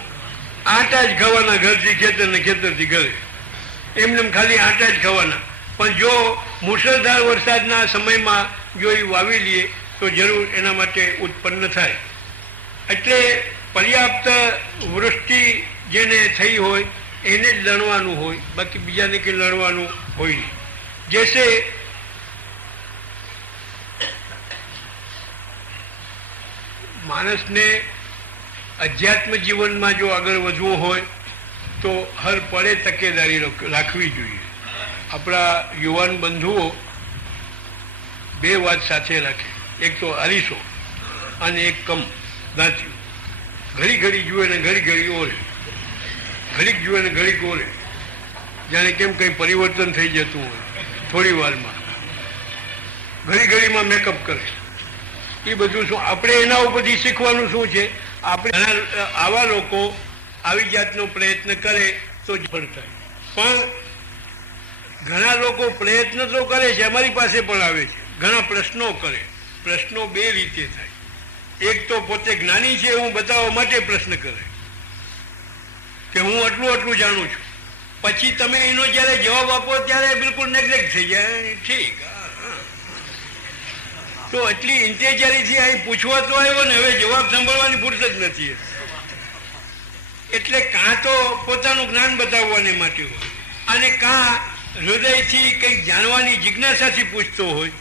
આટા જ ખાવાના, ઘરથી ખેતર ને ખેતરથી ઘરે, એમને ખાલી આટા જ ખાવાના. પણ જો મુશળધાર વરસાદના સમયમાં જો એ વાવી લઈએ તો જરૂર એના માટે ઉત્પન્ન થાય. એટલે પર્યાપ્ત વૃષ્ટિ જેને થઈ હોય એને જ લણવાનું હોય, બાકી બીજાને કંઈ લણવાનું હોય નહીં. જૈસે માણસને અધ્યાત્મ જીવનમાં જો આગળ વધવું હોય તો હર પળે તકેદારી રાખવી જોઈએ. આપણા યુવાન બંધુઓ બે વાત સાથે રાખે, એક તો આરીસો અને એક કમ દાંત્યું. ઘડી ઘડી જુએ ને ઘડી ઘડી ઓરે, ઘડીક જુએ ને ઘડીક ઓરે, જાણે કેમ કંઈ પરિવર્તન થઈ જતું હોય થોડી વારમાં. ઘડી ઘડીમાં મેકઅપ કરે. એ બધું શું આપણે એના ઉપરથી શીખવાનું શું છે? આપણે આવા લોકો આવી જાતનો પ્રયત્ન કરે તો જ ફળ થાય. પણ ઘણા લોકો પ્રયત્ન તો કરે છે, અમારી પાસે પણ આવે છે, ઘણા પ્રશ્નો કરે. પ્રશ્નો બે રીતે થાય. એક તો પોતે જ્ઞાની છે એવું બતાવવા માટે પ્રશ્ન કરે કે હું આટલું આટલું જાણું છું. પછી તમે એનો જ્યારે જવાબ આપો ત્યારે બિલકુલ નેગ્લેક્ટ થઈ જાય. ઠીક, તો એટલી ઇન્ટેજરીથી અહીં પૂછવા તો આવ્યો ને, હવે જવાબ સાંભળવાની ફુરસત જ નથી. એટલે કાં તો પોતાનું જ્ઞાન બતાવવાને માટે હોય, અને કાં હૃદયથી કંઈક જાણવાની જિજ્ઞાસાથી પૂછતો હોય.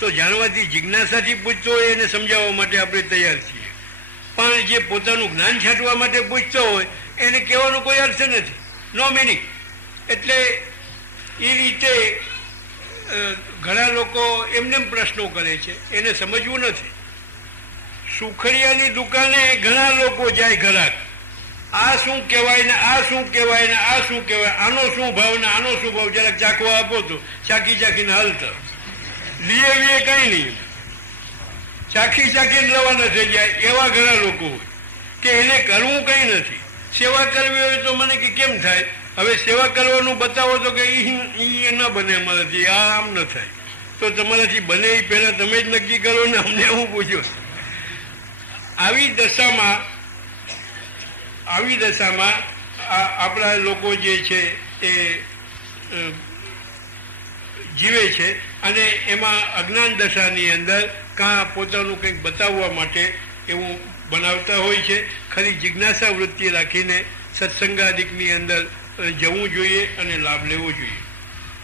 તો જાણવાથી જિજ્ઞાસાથી પૂછતો હોય એને સમજાવવા માટે આપણે તૈયાર છીએ. પણ જે પોતાનું જ્ઞાન છાંટવા માટે પૂછતો હોય એને કહેવાનો કોઈ અર્થ નથી, નો મિનિંગ. એટલે એ રીતે ઘણા લોકો એમને પ્રશ્નો કરે છે, એને સમજવું નથી. સુખડિયાની દુકાને ઘણા લોકો જાય ઘરાક, આ શું કહેવાય ને આ શું કહેવાય ને આ શું કહેવાય, આનો શું ભાવ ને આનો શું ભાવ, જરાક ચાખવા આપો તો ચાખી ચાખીને હાલતા, લીએ વીએ કંઈ નહીં, ચાખી ચાખીને રવાના થઈ જાય. એવા ઘણા લોકો હોય કે એને કરવું કંઈ નથી. સેવા કરવી હોય તો મને કે કેમ થાય? હવે સેવા કરવાનું બતાવો તો કે એ ન બને અમારાથી, આ આમ ન થાય. તો તમારાથી બને એ પહેલાં તમે જ નક્કી કરો ને, અમને હું પૂછ્યો. આવી દશામાં આપણા લોકો જે છે એ જીવે છે, અને એમાં અજ્ઞાન દશાની અંદર કાં પોતાનું કંઈક બતાવવા માટે એવું બનાવતા હોય છે. ખરી જિજ્ઞાસા વૃત્તિ રાખીને સત્સંગાદિકની અંદર જવું જોઈએ અને લાભ લેવો જોઈએ.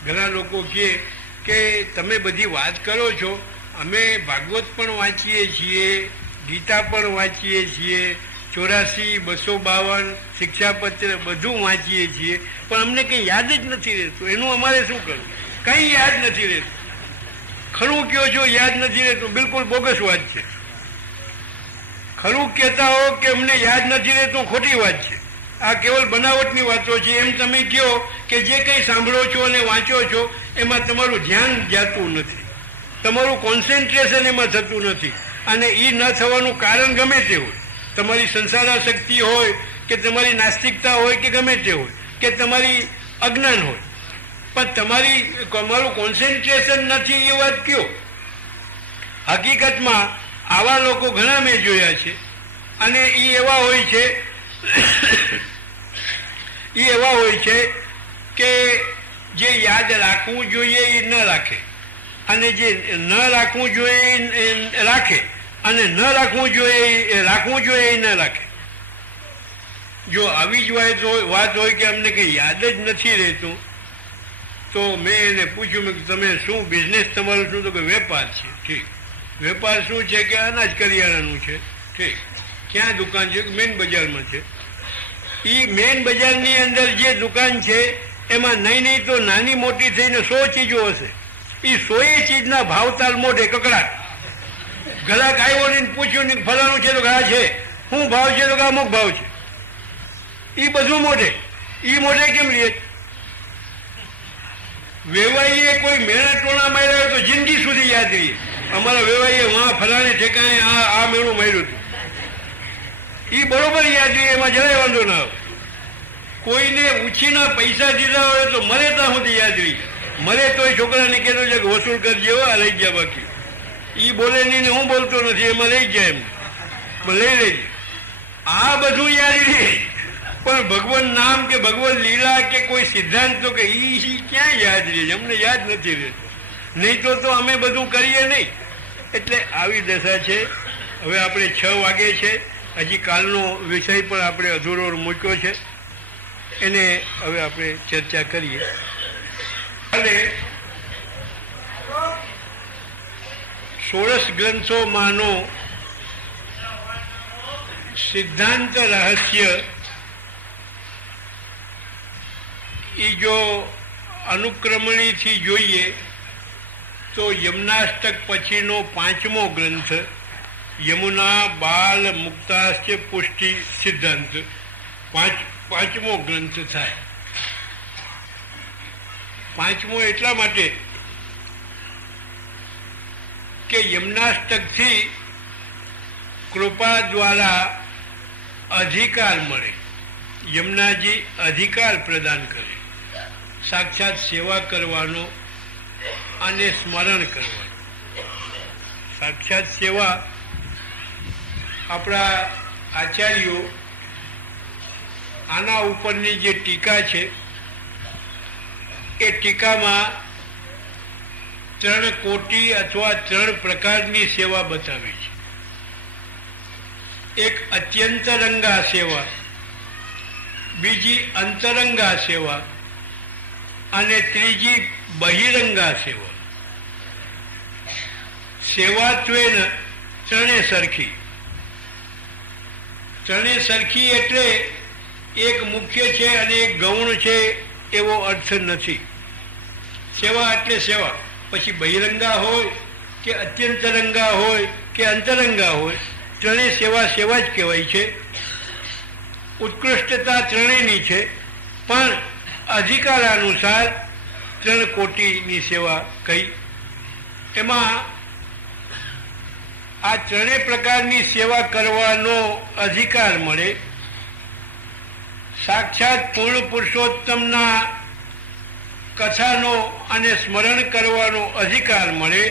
ઘણા લોકો કહે કે તમે બધી વાત કરો છો, અમે ભાગવત પણ વાંચીએ છીએ, ગીતા પણ વાંચીએ છીએ, 84, 252 શિક્ષાપત્ર બધું વાંચીએ છીએ, પણ અમને કંઈ યાદ જ નથી રહેતું. એનું અમારે શું કરવું? કંઈ યાદ નથી રહેતું. ખરું કહો છો યાદ નથી રહેતું, બિલકુલ બોગસ વાત છે. ખરું કહેતા હો કે અમને યાદ નથી રહેતું, ખોટી વાત છે. આ કેવલ બનાવટની વાતો છે. એમ તમે કહો કે જે કંઈ સાંભળો છો અને વાંચો છો એમાં તમારું ધ્યાન જતું નથી, તમારું કોન્સન્ટ્રેશન એમાં થતું નથી. અને એ ન થવાનું કારણ ગમે તે હોય, તમારી સંસારાશક્તિ હોય કે તમારી નાસ્તિકતા હોય કે ગમે તે હોય, કે તમારી અજ્ઞાન હોય, પણ તમારું કોન્સન્ટ્રેશન નથી એ વાત કયો. હકીકતમાં આવા લોકો ઘણા મેં જોયા છે, અને એ એવા હોય છે કે જે યાદ રાખવું જોઈએ એ ન રાખે, અને જે ન રાખવું જોઈએ એ રાખે, અને ન રાખવું જોઈએ એ ન રાખે. જો આવી જ વાત હોય કે અમને કંઈ યાદ જ નથી રહેતું, તો મેં એને પૂછ્યું કે તમે શું બિઝનેસ તમારું શું? તો કે વેપાર છે. ઠીક, વેપાર શું છે? કે અનાજ કરિયાણાનું છે. ઠીક, ક્યાં દુકાન છે? મેન બજારમાં છે. એ મેન બજારની અંદર જે દુકાન છે એમાં નહીં તો નાની મોટી થઈને 100 ચીજો હશે. એ 100 ચીજના ભાવતાલ મોઢે કકડાટ. ગ્રાહક આવ્યો ને પૂછ્યું ને ફલાણું છે તો કે આ છે, શું ભાવ છે તો કે અમુક ભાવ છે. એ બધું મોઢે. એ મોઢે કેમ લે? વેવાઈએ કોઈ મેળા ટોણા માર્યા હોય તો જિંદગી સુધી યાદ રહીએ, અમારા વેવાઈએ વાં ફલાણે ઠેકાણે આ મેળું માર્યું હતું. એ બરોબર યાદ રહીએ, એમાં જરાય વાંધો ના આવે. કોઈને ઉછીના પૈસા દીધા હોય તો મરે ત્યાં સુધી યાદ રહી. મરે તોય છોકરાને કહેતો છે કે વસૂલ કરજે, આ લઈ ગયા. બાકી એ બોલે નહીં ને હું બોલતો નથી, એમાં લઈ જાય એમ લઈ લેજે. આ બધું યાદ રહે, પણ ભગવાન નામ કે ભગવાન લીલા કે કોઈ સિદ્ધાંત કે એ ક્યાં યાદ રહે છે? અમને યાદ નથી રહેતો. નહીં તો અમે બધું કરીએ નહીં. એટલે આવી દશા છે. હવે આપણે 6 વાગે છે, હજી કાલનો વિષય પણ આપણે અધૂરો મૂક્યો છે, એને હવે આપણે ચર્ચા કરીએ. અને 16 ગ્રંથોમાંનો સિદ્ધાંત રહસ્ય એ જો અનુક્રમણીથી જોઈએ તો યમનાષ્ટક પછીનો 5મો ગ્રંથ યમુના બાલ મુક્તાશ્ચ પુષ્ટિ સિદ્ધાંત 5મો ગ્રંથ થાય. 5મો એટલા માટે કે યમનાષ્ટકથી કૃપા દ્વારા અધિકાર મળે. યમુનાજી અધિકાર પ્રદાન કરે સાક્ષાત સેવા કરવાનો અને સ્મરણ કરવાનું. સાક્ષાત સેવા આપણા આચાર્યો આના ઉપરની જે ટીકા છે એ ટીકામાં 3 કોટી અથવા 3 પ્રકારની સેવા બતાવી છે. એક અત્યંતરંગા સેવા, બીજી અંતરંગા સેવા અને ત્રીજી બહિરંગા સેવા. સેવાત્વેન ત્રણે સરખી. ત્રણે સરખી એટલે એક મુખ્ય છે અને એક ગૌણ છે એવો અર્થ નથી. સેવા એટલે સેવા. પછી બહિરંગા હોય કે અત્યંતરંગા હોય કે અંતરંગા હોય, ત્રણેય સેવા સેવા જ કહેવાય છે. ઉત્કૃષ્ટતા ત્રણેયની છે, પણ અધિકારાનુસાર 3 કોટીની સેવા કહી. એમાં આ 3 પ્રકારની સેવા કરવાનો અધિકાર મળે. સાક્ષાત પૂર્ણ પુરુષોત્તમના કથાનો અને સ્મરણ કરવાનો અધિકાર મળે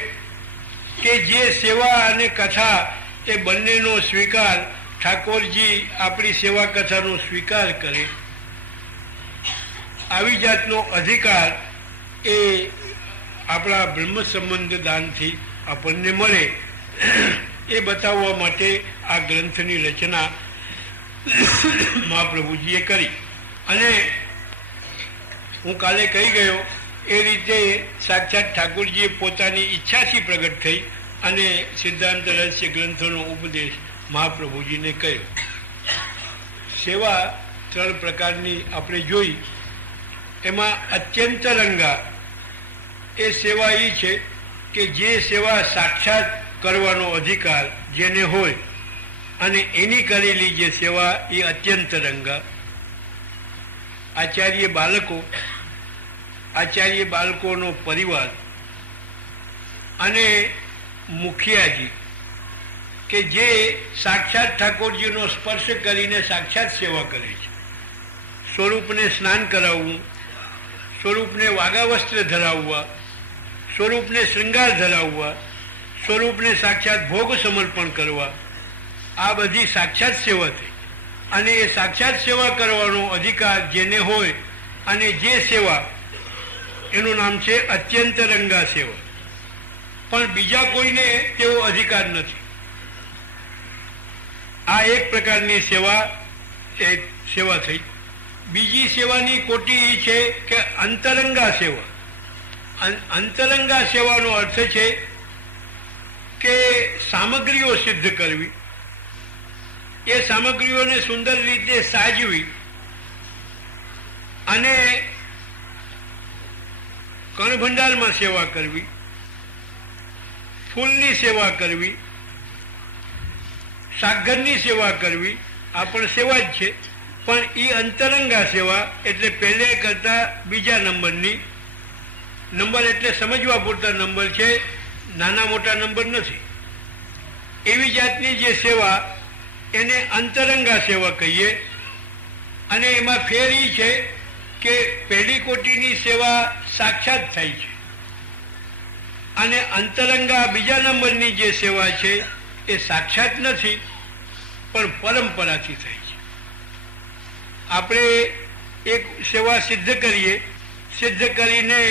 કે જે સેવા અને કથા એ બંનેનો સ્વીકાર ઠાકોરજી આપણી સેવા કથાનો સ્વીકાર કરે. આવી જાતનો અધિકાર એ આપણા બ્રહ્મ સંબંધ દાનથી આપણને મળે એ બતાવવા માટે આ ગ્રંથની રચના મહાપ્રભુજીએ કરી. અને હું કાલે કહી ગયો એ રીતે સાક્ષાત ઠાકોરજીએ પોતાની ઈચ્છાથી પ્રગટ થઈ અને સિદ્ધાંત રહસ્ય ગ્રંથોનો ઉપદેશ મહાપ્રભુજીને કર્યો. સેવા 3 પ્રકારની આપણે જોઈ. એમાં અત્યંતરંગા એ સેવા એ છે કે જે સેવા સાક્ષાત કરવાનો અધિકાર જેને હોય અને એની કરેલી જે સેવા એ અત્યંતરંગા. આચાર્ય બાળકોનો પરિવાર અને મુખિયાજી કે જે સાક્ષાત ઠાકોરજીનો સ્પર્શ કરીને સાક્ષાત સેવા કરે છે. સ્વરૂપને સ્નાન કરાવવું, સ્વરૂપને વાગા વસ્ત્ર ધરાવવા, સ્વરૂપને શૃંગાર ધરાવવા, સ્વરૂપને સાક્ષાત ભોગ સમર્પણ કરવા, આ બધી સાક્ષાત સેવા થઈ. અને એ સાક્ષાત સેવા કરવાનો અધિકાર જેને હોય અને જે સેવા એનું નામ છે અત્યંતરંગા સેવા. પણ બીજા કોઈને તેવો અધિકાર નથી. આ એક પ્રકારની સેવા થઈ. બીજી સેવાની કોટી એ છે કે અંતરંગા સેવા. અંતરંગા સેવાનો અર્થ છે કે સામગ્રીઓ સિદ્ધ કરવી, એ સામગ્રીઓને સુંદર રીતે સાજવી અને કણભંડારમાં સેવા કરવી, ફૂલની સેવા કરવી, શાકઘરની સેવા કરવી, આ પણ સેવા જ છે. પણ એ અંતરંગા સેવા એટલે પહેલે કરતાં બીજા નંબરની. નંબર એટલે સમજવા પૂરતા નંબર છે, નાના મોટા નંબર નથી. એવી જાતની જે સેવા એને અંતરંગા સેવા કહીએ. અને એમાં ફેર એ છે કે પહેલી કોટીની સેવા સાક્ષાત થાય છે અને અંતરંગા બીજા નંબરની જે સેવા છે એ સાક્ષાત નથી પણ પરંપરાથી થાય છે. આપણે એક સેવા સિદ્ધ કરીએ, સિદ્ધ કરીને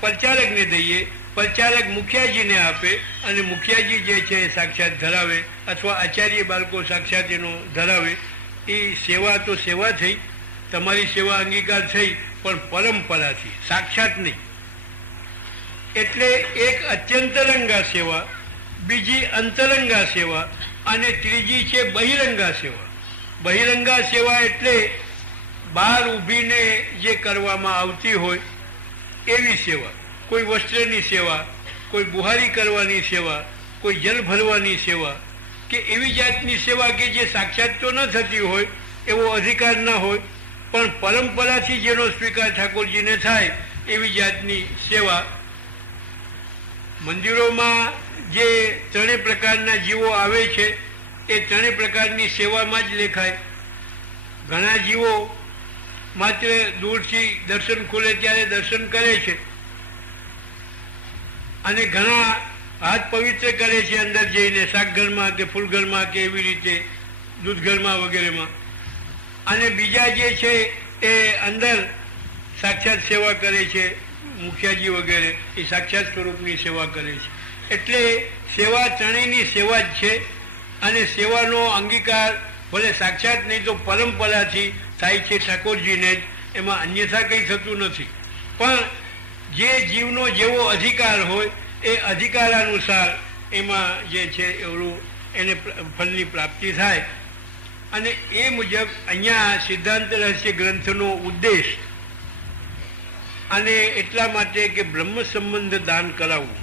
પ્રચારકને દઈએ, પ્રચારક મુખિયાજીને આપે અને મુખિયાજી જે છે એ સાક્ષાત ધરાવે અથવા આચાર્ય બાળકો સાક્ષાત એનો ધરાવે. એ સેવા તો સેવા થઈ, તમારી સેવા અંગીકાર થઈ, પણ પરંપરાથી, સાક્ષાત નહીં. એટલે એક અત્યંતરંગા સેવા, બીજી અંતરંગા સેવા અને ત્રીજી છે બહિરંગા સેવા. બહિરંગા સેવા એટલે બહાર ઊભીને જે કરવામાં આવતી હોય એવી સેવા, કોઈ વસ્ત્રની સેવા, કોઈ બુહારી કરવાની સેવા, કોઈ જલ ભરવાની સેવા, કે એવી જાતની સેવા કે જે સાક્ષાત તો ન થતી હોય, એવો અધિકાર ન હોય, પણ પરંપરાથી જેનો સ્વીકાર ઠાકોરજીને થાય એવી જાતની સેવા. મંદિરોમાં જે ત્રણેય પ્રકારના જીવો આવે છે એ ત્રણેય પ્રકારની સેવામાં જ લેખાય. ઘણા જીવો માત્ર દૂરથી દર્શન ખુલે ત્યારે દર્શન કરે છે અને ઘણા હાથ પવિત્ર કરે છે અંદર જઈને, શાકઘરમાં કે ફૂલઘરમાં કે એવી રીતે દૂધઘરમાં વગેરેમાં. અને બીજા જે છે એ અંદર સાક્ષાત સેવા કરે છે, મુખિયાજી વગેરે એ સાક્ષાત સ્વરૂપની સેવા કરે છે. એટલે સેવા ત્રણેયની સેવા જ છે અને સેવાનો અંગીકાર ભલે સાક્ષાત નહીં તો પરંપરાથી થાય છે ઠાકોરજીને જ, એમાં અન્યથા કંઈ થતું નથી. પણ જે જીવનો જેવો અધિકાર હોય એ અધિકાર અનુસાર એમાં જે છે એવડું એને ફળની પ્રાપ્તિ થાય. અને એ મુજબ અહીંયા સિદ્ધાંત રહસ્ય ગ્રંથનો ઉદ્દેશ અને એટલા માટે કે બ્રહ્મ સંબંધ દાન કરાવવું.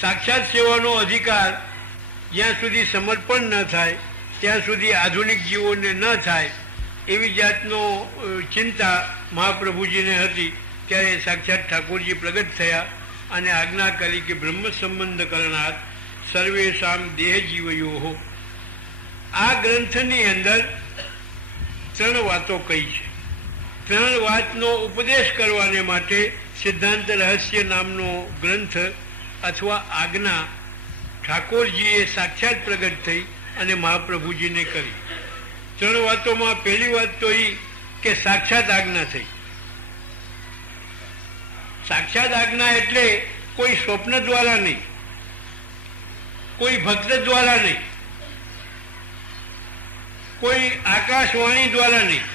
સાક્ષાત સેવાનો અધિકાર જ્યાં સુધી સમર્પણ ન થાય ત્યાં સુધી આધુનિક જીવોને ન થાય એવી જાતનો ચિંતા મહાપ્રભુજીને હતી. ત્યારે સાક્ષાત ઠાકોરજી પ્રગટ થયા અને આજ્ઞા કરી કે બ્રહ્મ સંબંધ કરનાર સર્વેશામ દેહ જીવયો. આ ગ્રંથની અંદર 3 વાતો કહી છે. 3 વાતનો ઉપદેશ કરવાને માટે સિદ્ધાંત રહસ્ય નામનો ગ્રંથ અથવા આજ્ઞા ઠાકોરજીએ સાક્ષાત પ્રગટ થઈ અને મહાપ્રભુજીને કરી. 3 વાતોમાં પહેલી વાત તો એ કે સાક્ષાત આજ્ઞા થઈ. સાક્ષાત આજ્ઞા એટલે કોઈ સ્વપ્ન દ્વારા નહીં, કોઈ ભક્ત દ્વારા નહીં, કોઈ આકાશવાણી દ્વારા નહીં,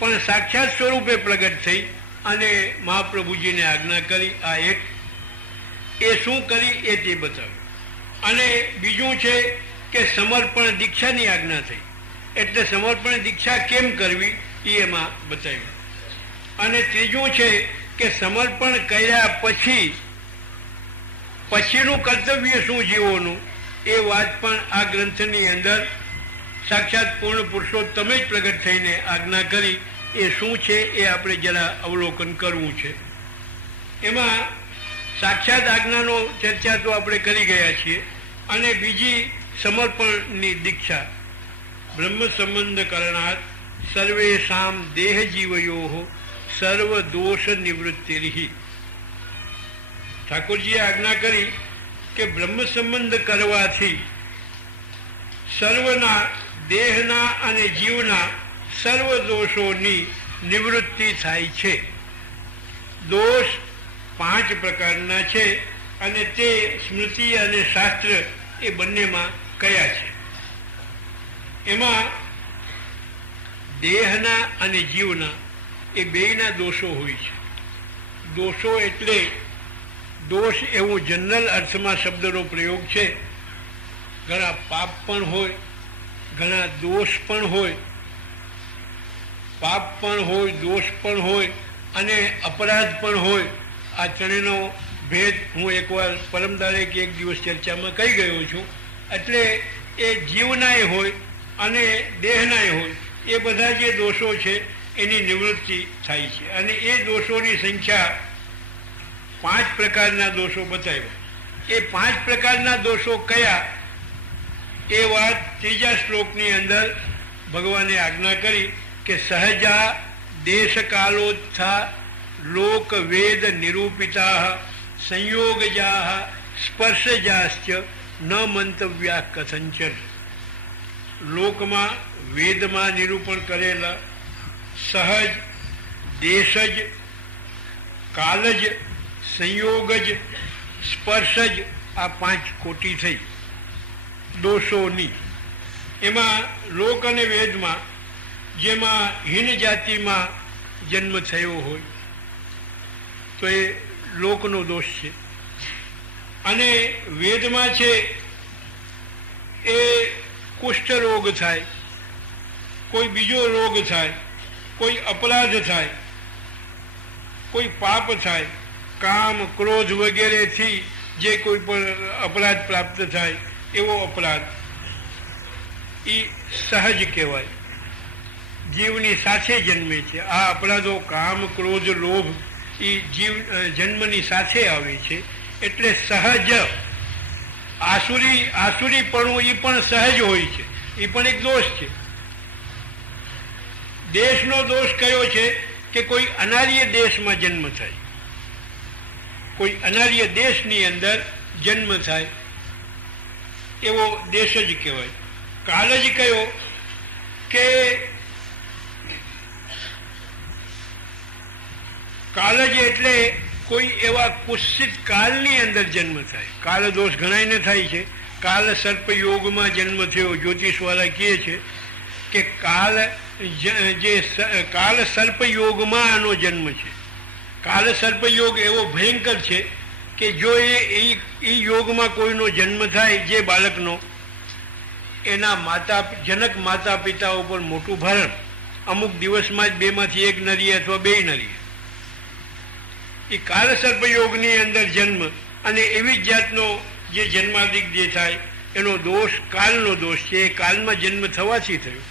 પણ સાક્ષાત સ્વરૂપે પ્રગટ થઈ અને મહાપ્રભુજીને આજ્ઞા કરી. આ એક. એ શું કરી એ તે બતાવ્યું. અને બીજું છે કે સમર્પણ દીક્ષાની આજ્ઞા થઈ, એટલે સમર્પણ દીક્ષા કેમ કરવી એ એમાં બતાવ્યું. અને ત્રીજું છે કે સમર્પણ કર્યા પછીનું કર્તવ્ય શું જીવોનું એ વાત પણ આ ગ્રંથની અંદર સાક્ષાત પૂર્ણ પુરુષોત્તમે જ પ્રગટ થઈને આજ્ઞા કરી. એ શું છે એ આપણે જરા અવલોકન કરવું છે. એમાં સાક્ષાત આજ્ઞાનો ચર્ચા તો આપણે કરી ગયા છીએ. અને બીજી સમર્પણની દીક્ષા. બ્રહ્મ સંબંધ કરનાર સર્વેશામ દેહ જીવયો સર્વ દોષ નિવૃત્તિર્હિ. ઠાકોરજીએ આજ્ઞા કરી કે બ્રહ્મ સંબંધ કરવાથી સર્વના દેહના અને જીવના સર્વ દોષોની નિવૃત્તિ થાય છે. દોષ 5 પ્રકારના છે અને તે સ્મૃતિ અને શાસ્ત્ર એ બંનેમાં કયા છે. એમાં દેહના અને જીવના એ બેયના દોષો હોય છે. દોષો એટલે દોષ એવું જનરલ અર્થમાં શબ્દનો પ્રયોગ છે. ઘણા પાપ પણ હોય, ઘણા દોષ પણ હોય. પાપ પણ હોય, દોષ પણ હોય અને અપરાધ પણ હોય. આ ત્રણેયનો ભેદ હું એકવાર પરમદાડે કે એક દિવસ ચર્ચામાં કહી ગયો છું. એટલે એ જીવનાય હોય અને દેહનાય હોય એ બધા જે દોષો છે એની નિવૃત્તિ થાય છે. અને એ દોષોની સંખ્યા 5 પ્રકારના દોષો બતાવ્યા. એ 5 પ્રકારના દોષો કયા એ વાત 3જા શ્લોકની અંદર ભગવાને આજ્ઞા કરી કે સહજા દેશકાલોત્થા લોક વેદ નિરૂપિતા સંયોગજા સ્પર્શજાશ્ચ ન મંતવ્યા કથંચન. લોકમાં વેદમાં નિરૂપણ કરેલા સહજ, દેશજ, કાલજ, સંયોગજ, સ્પર્શજ આ 5 કોટી થઈ દોષોની. એમાં લોક અને વેદમાં જેમાં હીન જાતિમાં જન્મ થયો હોય તો એ લોકનો દોષ છે. અને વેદમાં છે એ કુષ્ઠ રોગ થાય, કોઈ બીજો રોગ થાય, કોઈ અપરાધ થાય, કોઈ પાપ થાય કામ ક્રોધ વગેરેથી જે કોઈ પણ અપરાધ પ્રાપ્ત થાય એવો અપરાધ એ સહજ કહેવાય, જીવની સાથે જન્મે છે. આ અપરાધો કામ ક્રોધ લોભ એ જીવ જન્મની સાથે આવે છે એટલે સહજ. આસુરીપણું એ પણ સહજ હોય છે, એ પણ એક દોષ છે. દેશનો દોષ કયો છે કે કોઈ અનાર્ય દેશમાં જન્મ થાય, કોઈ અનાર્ય દેશની અંદર જન્મ થાય એવો દેશ જ કહેવાય. કાલ જ કયો કે કાલજ એટલે કોઈ એવા કુત્સિત કાલની અંદર જન્મ થાય. કાલ દોષ ઘણાઈને થાય છે. કાલ સર્પ યોગમાં જન્મ થયો. જ્યોતિષવાળા કહે છે કે કાલ સર્પ યોગમાં આનો જન્મ છે. કાલ સર્પ યોગ એવો ભયંકર છે કે જો એ યોગમાં કોઈનો જન્મ થાય જે બાળકનો, એના જનક માતા પિતા ઉપર મોટું ભારણ. અમુક દિવસમાં જ બેમાંથી એક નરીએ અથવા બે નરીએ. એ કાળ સર્પયોગની અંદર જન્મ અને એવી જ જાતનો જે જન્માદિક જે થાય એનો દોષ કાળનો દોષ છે. એ કાળમાં જન્મ થવાથી થયો.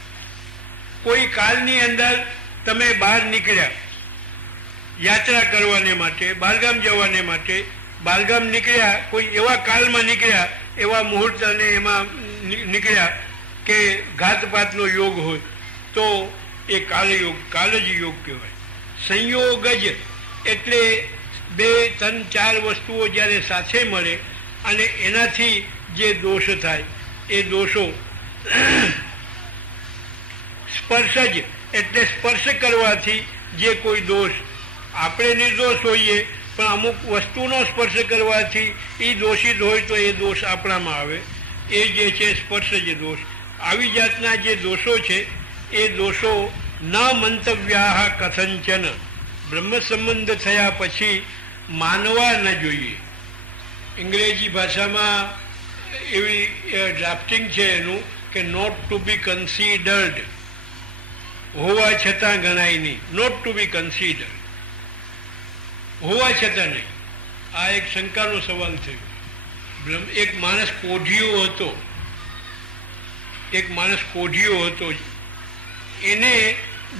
કોઈ કાળની અંદર તમે બહાર નીકળ્યા યાત્રા કરવાને માટે, બહારગામ જવાને માટે બહારગામ નીકળ્યા, કોઈ એવા કાળમાં નીકળ્યા, એવા મુહૂર્ત અને એમાં નીકળ્યા કે ઘાતપાતનો યોગ હોય તો એ કાળયોગ, કાળ જ યોગ કહેવાય. સંયોગ જ એટલે 2, 3, 4 વસ્તુઓ જ્યારે સાથે મળે અને એનાથી જે દોષ થાય એ દોષો સ્પર્શ જ એટલે સ્પર્શ કરવાથી જે કોઈ દોષ, આપણે નિર્દોષ હોઈએ પણ અમુક વસ્તુનો સ્પર્શ કરવાથી એ દોષિત હોય તો એ દોષ આપણામાં આવે. એ જે છે સ્પર્શ જ દોષ. આવી જાતના જે દોષો છે એ દોષો ન મંતવ્યા કથંચન. બ્રહ્મ સંબંધ થયા પછી માનવા ન જોઈએ. અંગ્રેજી ભાષામાં એવી ડ્રાફ્ટિંગ છે એનું કે નોટ ટુ બી કન્સિડર્ડ, હોવા છતાં ગણાય નહીં. નોટ ટુ બી કન્સિડર્ડ, હોવા છતાં નહીં. આ એક શંકાનો સવાલ થયો. એક માણસ કોઢિયો હતો, એને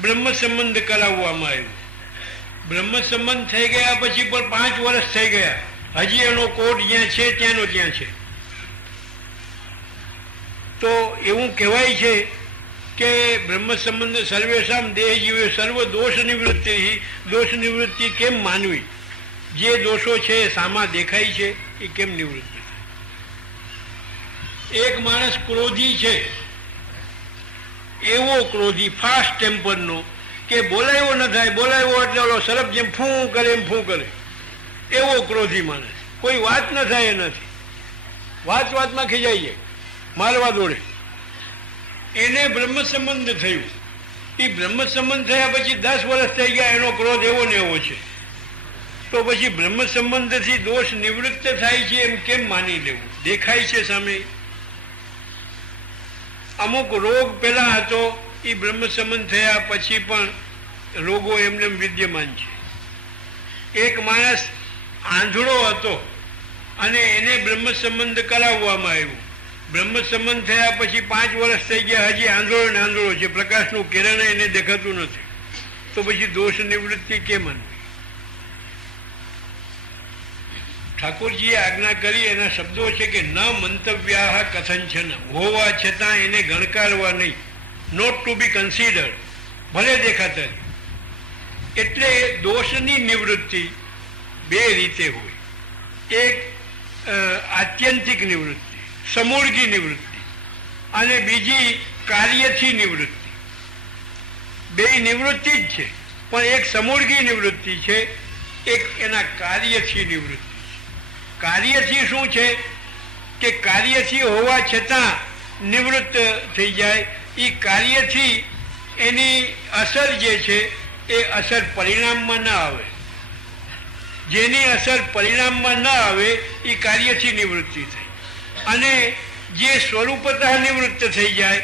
બ્રહ્મ સંબંધ કરાવવામાં આવ્યો. બ્રહ્મ સંબંધ થઈ ગયા પછી પણ 5 વર્ષ થઈ ગયા, હજી એનો કોઢ જ્યાં છે ત્યાંનો ત્યાં છે. તો એવું કહેવાય છે કે બ્રહ્મ સંબંધ સર્વેશામ દેહ જીવે સર્વ દોષ નિવૃત્તિ. દોષ નિવૃત્તિ કેમ માનવી? જે દોષો છે સામા દેખાય છે એ કેમ નિવૃત્તિ? એક માણસ ક્રોધી છે, એવો ક્રોધી ફાસ્ટ ટેમ્પરનો કે બોલાયો ન થાય, બોલાયો એટલે ઓલો સરપ જેમ ફૂં કરે એમ ફૂં કરે, એવો ક્રોધી માણસ. કોઈ વાત ન થાય એનાથી, વાતમાં ખીજાઈ જાય, મારવા દોડે. એને બ્રહ્મ સંબંધ થયું. એ બ્રહ્મ સંબંધ થયા પછી 10 વર્ષ થઈ ગયા, એનો ક્રોધ એવો ને એવો છે. તો પછી બ્રહ્મ સંબંધથી દોષ નિવૃત્ત થાય છે એમ કેમ માની લેવું? દેખાય છે સામે. અમુક રોગ પેલા હતો, એ બ્રહ્મ સંબંધ થયા પછી પણ રોગો એમને વિદ્યમાન છે. એક માણસ આંધળો હતો અને એને બ્રહ્મ સંબંધ કરાવવામાં આવ્યું. બ્રહ્મ સંબંધ થયા પછી 5 વર્ષ થઈ ગયા, હજી આંધળો ને આંધળો છે, પ્રકાશનું કિરણ એને દેખાતું નથી. તો પછી દોષ નિવૃત્તિ કેમ? ઠાકોરજીએ આજ્ઞા કરી, એના શબ્દો છે કે ન મંતવ્યા કથંચન. હોવા છતાં એને ગણકારવા નહીં. નોટ ટુ બી કન્સિડર્ડ, ભલે દેખાતા. એટલે દોષની નિવૃત્તિ 2 રીતે હોય. એક આત્યંતિક નિવૃત્તિ, સમૂળગી નિવૃત્તિ, અને બીજી કાર્યથી નિવૃત્તિ. 2 નિવૃત્તિ જ છે, પણ એક સમૂળગી નિવૃત્તિ છે, એક એના કાર્યથી નિવૃત્તિ. કાર્યથી શું છે કે કાર્યથી હોવા છતાં નિવૃત્ત થઈ જાય. એ કાર્યથી એની અસર જે છે એ અસર પરિણામમાં ન આવે. જેની અસર પરિણામમાં ન આવે એ કાર્યથી નિવૃત્તિ થઈ. અને જે સ્વરૂપતઃ નિવૃત્ત થઈ જાય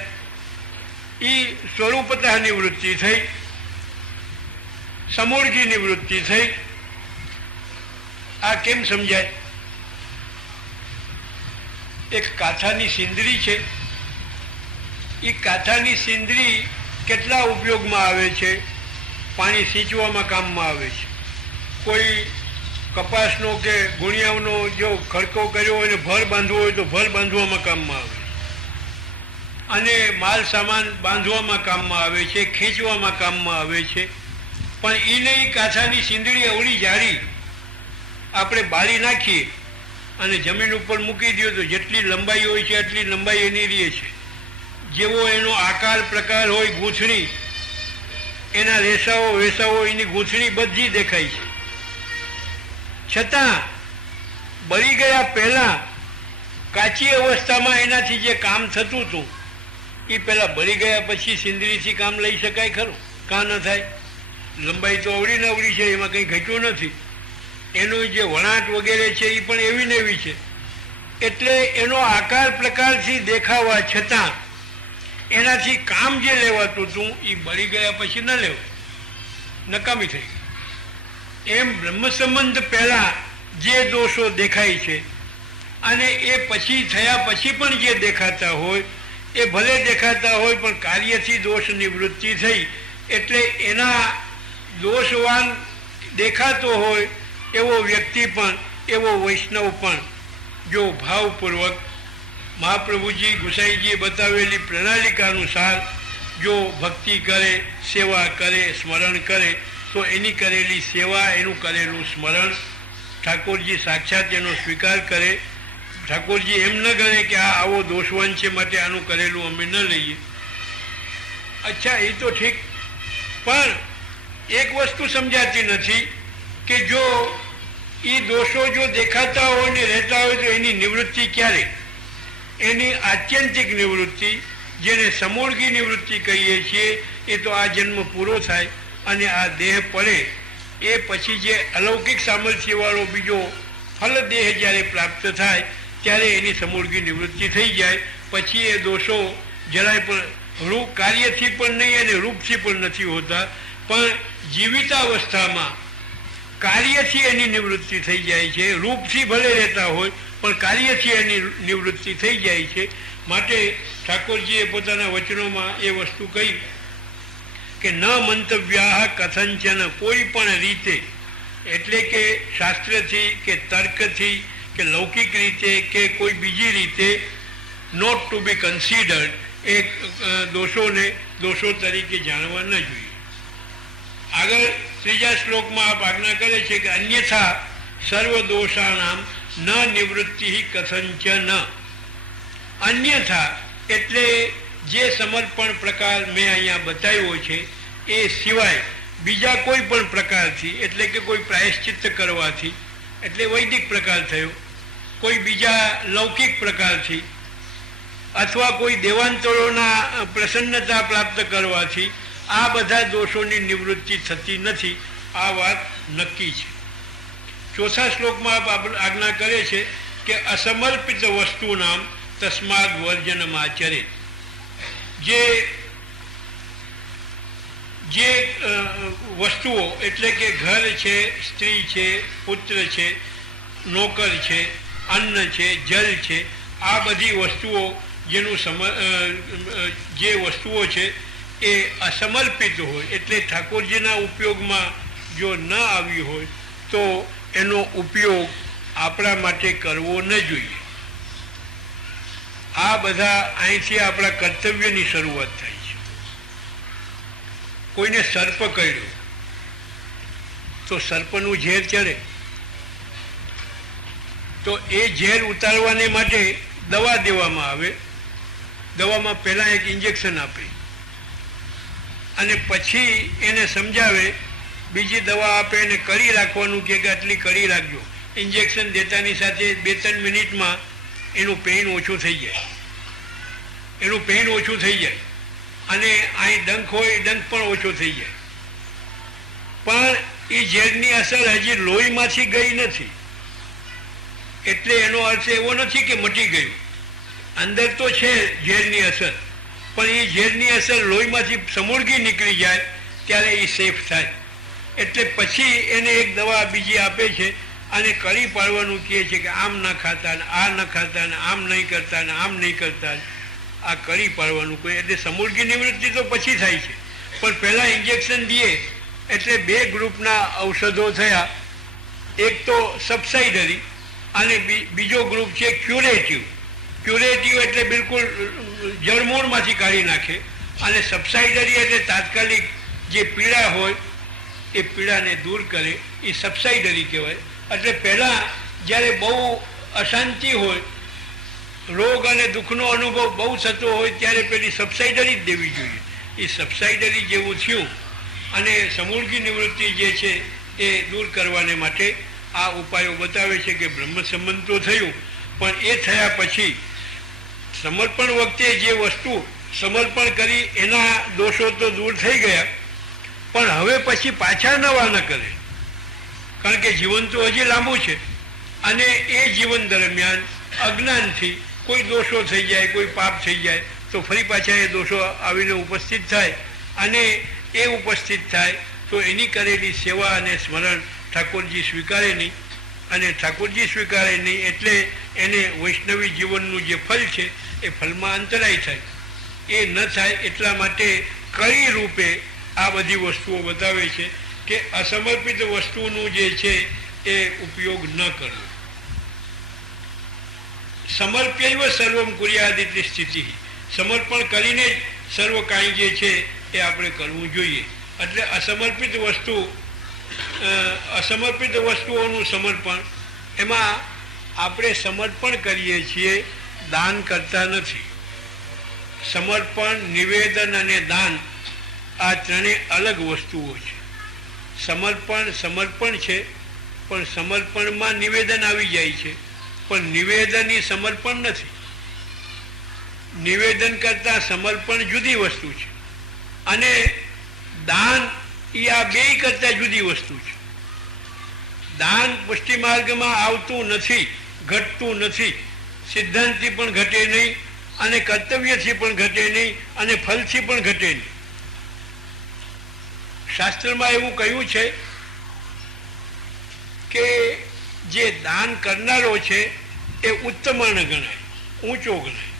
એ સ્વરૂપતઃ નિવૃત્તિ થઈ, સમૂળગી નિવૃત્તિ થઈ. આ કેમ સમજાય? એક કાથાની સિંદરી છે. એ કાથાની સિંદરી કેટલા ઉપયોગમાં આવે છે? પાણી સિંચવામાં કામમાં આવે છે. કોઈ કપાસનો કે ગુણિયાનો જો ખડકો કર્યો હોય ને ભર બાંધવો હોય તો ભર બાંધવામાં કામમાં આવે છે, અને માલ સામાન બાંધવામાં કામમાં આવે છે, ખેંચવામાં કામમાં આવે છે. પણ એ નહીં, કાથાની સિંદડી અવળી જાડી આપણે બાળી નાખીએ અને જમીન ઉપર મૂકી દો તો જેટલી લંબાઈ હોય છે એટલી લંબાઈ એની રહે છે. જેવો એનો આકાર પ્રકાર હોય, ગૂંથણી, એના રેસાઓ વેસાઓ, એની ગૂંથણી બધી દેખાય છે. છતાં બળી ગયા પહેલાં કાચી અવસ્થામાં એનાથી જે કામ થતું હતું એ પહેલાં બળી ગયા પછી સિંદરીથી કામ લઈ શકાય ખરું? કાં ન થાય? લંબાઈ તો અવળી ને અવળી છે, એમાં કંઈ ઘટ્યું નથી. એનું જે વણાટ વગેરે છે એ પણ એવી ને એવી છે. એટલે એનો આકાર પ્રકારથી દેખાવા છતાં એનાથી કામ જે લેવાતું હતું એ બળી ગયા પછી ન લેવાય, નકામી થઈ ગઈ. એમ બ્રહ્મ સંબંધ પહેલાં જે દોષો દેખાય છે અને એ પછી થયા પછી પણ જે દેખાતા હોય એ ભલે દેખાતા હોય પણ કાર્યથી દોષ નિવૃત્તિ થઈ એટલે એના દોષવાન દેખાતો હોય એવો વ્યક્તિ પણ, એવો વૈષ્ણવ પણ જો ભાવપૂર્વક મહાપ્રભુજી ગુસાઈજીએ બતાવેલી પ્રણાલિકા અનુસાર જો ભક્તિ કરે, સેવા કરે, સ્મરણ કરે તો એની કરેલી સેવા, એનું કરેલું સ્મરણ ઠાકોરજી સાક્ષાત એનો સ્વીકાર કરે. ઠાકોરજી એમ ન ગણે કે આ આવો દોષવાન છે માટે આનું કરેલું અમે ન લઈએ. અચ્છા, એ તો ઠીક, પણ એક વસ્તુ સમજાતી નથી કે જો એ દોષો જો દેખાતા હોય ને રહેતા હોય તો એની નિવૃત્તિ ક્યારે? એની આત્યંતિક નિવૃત્તિ, જેને સમૂળગી નિવૃત્તિ કહીએ છીએ, એ તો આ જન્મ પૂરો થાય અને આ દેહ પડે એ પછી જે અલૌકિક સામર્થ્યવાળો બીજો ફલ દેહ જ્યારે પ્રાપ્ત થાય ત્યારે એની સમૂળગી નિવૃત્તિ થઈ જાય. પછી એ દોષો જરાય પણ રૂપ કાર્યથી પણ નહીં અને રૂપથી પણ નથી હોતા, પણ જીવિતાવસ્થામાં કાર્યથી એની નિવૃત્તિ થઈ જાય છે. રૂપથી ભલે રહેતા હોય પણ કાર્યથી એની નિવૃત્તિ થઈ જાય છે. માટે ઠાકોરજીએ પોતાના વચનોમાં એ વસ્તુ કહી કે ન મંતવ્યા કથંચન, કોઈ પણ રીતે, એટલે કે શાસ્ત્રથી કે તર્કથી કે લૌકિક રીતે કે કોઈ બીજી રીતે, નોટ ટુ બી કન્સિડર્ડ, એ દોષોને દોષો તરીકે જાણવા ન જોઈએ. આગળ ત્રીજા શ્લોકમાં આપ આજ્ઞા કરે છે કે અન્યથા સર્વ દોષાનામ ન નિવૃત્તિ કથંચન. અન્યથા એટલે જે સમર્પણ પ્રકાર મેં અહીંયા બતાવ્યો છે એ સિવાય બીજા કોઈ પણ પ્રકારથી, એટલે કે કોઈ પ્રાયશ્ચિત્ત કરવાથી, એટલે વૈદિક પ્રકાર થયો, કોઈ બીજા લૌકિક પ્રકારથી અથવા કોઈ દેવાંતરોના પ્રસન્નતા પ્રાપ્ત કરવાથી આ બધા દોષોની નિવૃત્તિ થતી નથી. આ વાત નક્કી છે. ચોથા શ્લોકમાં આજ્ઞા કરે છે કે અસમર્પિત વસ્તુનામ તસ્માદ વર્જનમાચરે. જે વસ્તુઓ એટલે કે ઘર છે, સ્ત્રી છે, પુત્ર છે, નોકર છે, અન્ન છે, જલ છે, આ બધી વસ્તુઓ જેનું જે વસ્તુઓ છે એ અસમર્પિત હોય એટલે ઠાકોરજીના ઉપયોગમાં જો ન આવી હોય તો એનો ઉપયોગ આપણા માટે કરવો ન જોઈએ. આ બધા અહીંથી આપણા કર્તવ્યની શરૂઆત થાય છે. કોઈને સર્પ કર્યો તો સર્પનું ઝેર ચડે તો એ ઝેર ઉતારવાને માટે દવા દેવામાં આવે. દવામાં પહેલાં એક ઇન્જેક્શન આપે અને પછી એને સમજાવે, બીજી દવા આપે એને કરી રાખવાનું કે આટલી કરી રાખજો. ઇન્જેક્શન દેતાની સાથે 2-3 મિનિટમાં એનું પેઇન ઓછું થઈ જાય, અને અહીં ડંખ હોય ડંખ પણ ઓછો થઈ જાય. પણ એ ઝેરની અસર હજી લોહીમાંથી ગઈ નથી, એટલે એનો અર્થ એવો નથી કે મટી ગયું. અંદર તો છે ઝેરની અસર, પણ એ ઝેરની અસર લોહીમાંથી સમૂળગી નીકળી જાય ત્યારે એ સેફ થાય. એટલે પછી એને એક દવા બીજી આપે છે, અને કરી પાડવાનું કહે છે કે આમ ન ખાતા ને આ ન ખાતા ને આમ નહીં કરતા ને આમ નહીં કરતા, આ કરી પાડવાનું કોઈ. એટલે સમૂળગી નિવૃત્તિ તો પછી થાય છે, પણ પહેલાં ઇન્જેક્શન દઈએ એટલે 2 ગ્રુપના ઔષધો થયા. એક તો સબસાઇડરી અને બીજો ગ્રુપ છે ક્યુરેટિવ. ક્યુરેટિવ એટલે બિલકુલ જળમૂળમાંથી કાઢી નાખે, અને સબસાઇડરી એટલે તાત્કાલિક જે પીડા હોય એ પીડાને દૂર કરે, એ સબસાઇડરી કહેવાય. એટલે પહેલાં જ્યારે બહુ અશાંતિ હોય, રોગ અને દુઃખનો અનુભવ બહુ થતો હોય ત્યારે પેલી સબસાઇડરી જ દેવી જોઈએ. એ સબસાઇડરી જેવું થયું, અને સમૂળગી નિવૃત્તિ જે છે એ દૂર કરવાને માટે આ ઉપાયો બતાવે છે કે બ્રહ્મ સંબંધ તો થયું, પણ એ થયા પછી સમર્પણ વખતે જે વસ્તુ સમર્પણ કરી એના દોષો તો દૂર થઈ ગયા, પણ હવે પછી પાછા નવા ન કરે, કારણ કે જીવન તો હજી લાંબુ છે. અને એ જીવન દરમિયાન અજ્ઞાનથી કોઈ દોષો થઈ જાય, કોઈ પાપ થઈ જાય તો ફરી પાછા એ દોષો આવીને ઉપસ્થિત થાય, અને એ ઉપસ્થિત થાય તો એની કરેલી સેવા અને સ્મરણ ઠાકોરજી સ્વીકારે નહીં, અને ઠાકોરજી સ્વીકારે નહીં એટલે એને વૈષ્ણવી જીવનનું જે ફલ છે એ ફલમાં અંતરાય થાય. એ ન થાય એટલા માટે કઈ રૂપે આ બધી વસ્તુઓ બતાવે છે કે અસમર્પિત વસ્તુનું જે છે એ ઉપયોગ ન કરવો. સમર્પ્યૈવ સર્વમ કુર્યાદિતિ સ્થિતિ, સમર્પણ કરીને જ સર્વ કાંઈ જે છે એ આપણે કરવું જોઈએ. એટલે અસમર્પિત વસ્તુઓનું સમર્પણ, એમાં આપણે સમર્પણ કરીએ છીએ, દાન કરતા નથી. સમર્પણ, નિવેદન અને દાન આ ત્રણેય અલગ વસ્તુઓ છે. સમર્પણ છે, પણ સમર્પણમાં નિવેદન આવી જાય છે, પણ નિવેદન એ સમર્પણ નથી. નિવેદન કરતા સમર્પણ જુદી વસ્તુ છે, અને દાન એ આ બેય કરતા જુદી વસ્તુ છે. દાન પુષ્ટિ માર્ગમાં આવતું નથી, ઘટતું નથી, સિદ્ધાંતથી પણ ઘટે નહીં, અને કર્તવ્યથી પણ ઘટે નહીં, અને ફલથી પણ ઘટે નહીં. શાસ્ત્રમાં એવું કહ્યું છે કે જે દાન કરનારો છે એ ઉત્તમર્ણ ગણાય, ઊંચો ગણાય,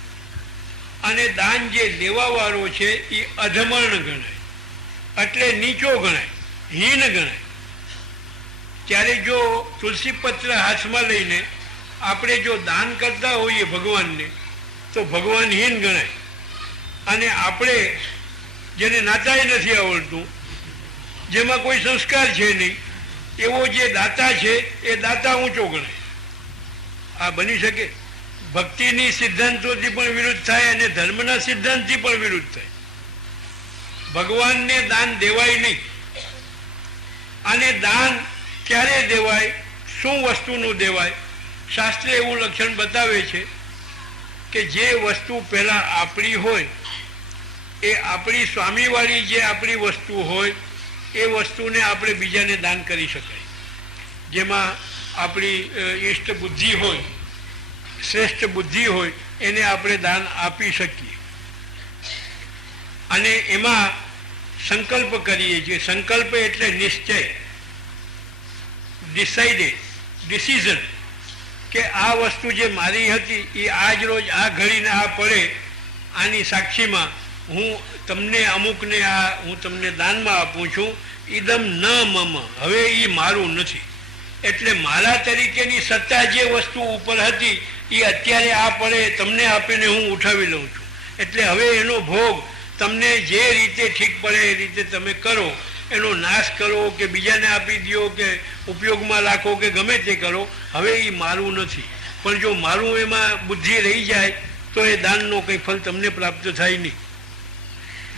અને દાન જે લેવાવાળો છે એ અધમર્ણ ગણાય, એટલે નીચો ગણાય, હીન ગણાય. ત્યારે જો તુલસી પત્ર હાથમાં લઈને આપણે જો દાન કરતા હોઈએ ભગવાનને તો ભગવાન હીન ગણાય, અને આપણે જેને નાતાય નથી આવડતું, જેમાં કોઈ સંસ્કાર છે નહીં, એવો જે દાતા છે એ દાતા ઊંચો ગણાય. આ બની શકે? ભક્તિની સિદ્ધાંતોથી પણ વિરુદ્ધ થાય અને ધર્મના સિદ્ધાંતથી પણ વિરુદ્ધ થાય. ભગવાનને દાન દેવાય નહીં. અને દાન ક્યારે દેવાય, શું વસ્તુનું દેવાય? શાસ્ત્રે એવું લક્ષણ બતાવે છે કે જે વસ્તુ પહેલાં આપણી હોય, એ આપણી સ્વામીવાળી જે આપણી વસ્તુ હોય એ વસ્તુને આપણે બીજાને દાન કરી શકાય. જેમાં આપણી ઈષ્ટ બુદ્ધિ હોય, શ્રેષ્ઠ બુદ્ધિ હોય, એને આપણે દાન આપી શકીએ. અને એમાં સંકલ્પ કરીએ છીએ. સંકલ્પ એટલે નિશ્ચય, ડિસિઝન, કે આ વસ્તુ જે મારી હતી એ આજ રોજ આ ઘડીને આ પડે, આની સાક્ષીમાં હું તમને અમુકને હું તમને દાનમાં આપું છું. ઇદમ ન મમ, હવે એ મારું નથી. એટલે મારા તરીકેની સત્તા જે વસ્તુ ઉપર હતી એ અત્યારે આ પડે તમને આપીને હું ઉઠાવી લઉં છું. એટલે હવે એનો ભોગ તમને જે રીતે ઠીક પડે એ રીતે તમે કરો, એનો નાશ કરો કે બીજાને આપી દો કે ઉપયોગમાં રાખો કે ગમે તે કરો, હવે એ મારું નથી. પણ જો મારું એમાં બુદ્ધિ રહી જાય તો એ દાનનો કંઈ ફલ તમને પ્રાપ્ત થાય નહીં.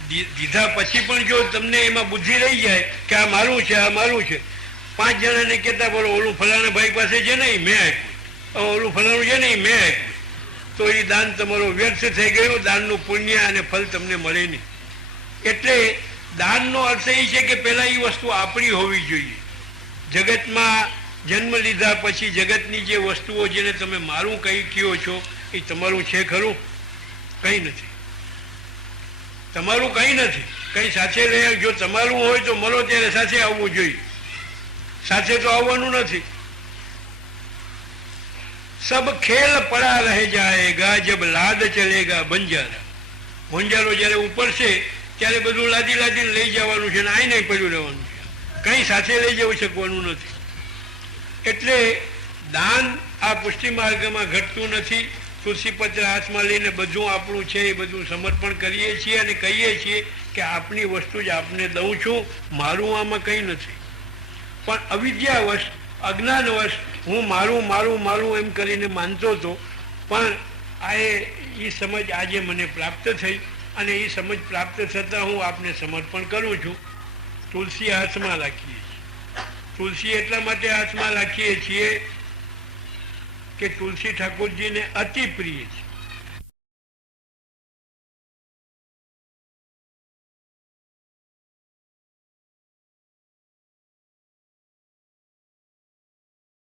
દીધા પછી પણ જો તમને એમાં બુદ્ધિ રહી જાય કે આ મારું છે, આ મારું છે, 5 જણાને કહેતા બોલો ઓલું ફલાણા ભાઈ પાસે છે નહીં મેં આપ્યું, ઓલું ફલાણું છે નહીં મેં આપ્યું, તો એ દાન તમારો વ્યર્થ થઈ ગયું. દાનનું પુણ્ય અને ફલ તમને મળે નહીં. એટલે દાનનો અર્થ એ છે કે પહેલાં એ વસ્તુ આપણી હોવી જોઈએ. જગતમાં જન્મ લીધા પછી જગતની જે વસ્તુઓ જેને તમે મારું કંઈ કહો છો એ તમારું છે ખરું? કંઈ નથી. તમારું કંઈ નથી. કંઈ સાથે રહે, જો તમારું હોય તો મળો ત્યારે સાથે આવવું જોઈએ. સાથે તો આવવાનું નથી. સબ ખેલ પડા રહે જાએગા જબ લાદ ચલેગા બંજારા. બંજારો જયારે ઉપરશે ત્યારે બધું લાદી લાદીને લઈ જવાનું છે ને આઈ નહીં પડ્યું રહેવાનું છે, કઈ સાથે લઈ જવું શકવાનું નથી. એટલે દાન આ પુષ્ટિ માર્ગમાં ઘટતું નથી. તુલસીપત્ર હાથમાં લઈને બધું આપણું છે એ બધું સમર્પણ કરીએ છીએ અને કહીએ છીએ કે આપની વસ્તુ જ આપને દઉં છું, મારું આમાં કંઈ નથી. પણ અવિદ્યાવશ અજ્ઞાનવશ હું મારું મારું મારું એમ કરીને માનતો હતો. પણ એ સમજ આજે મને પ્રાપ્ત થઈ અને એ સમજ પ્રાપ્ત થતાં હું આપને સમર્પણ કરું છું. તુલસી હાથમાં રાખીએ છીએ. તુલસી એટલા માટે હાથમાં રાખીએ છીએ કે તુલસી ઠાકોરજીને અતિ પ્રિય છે.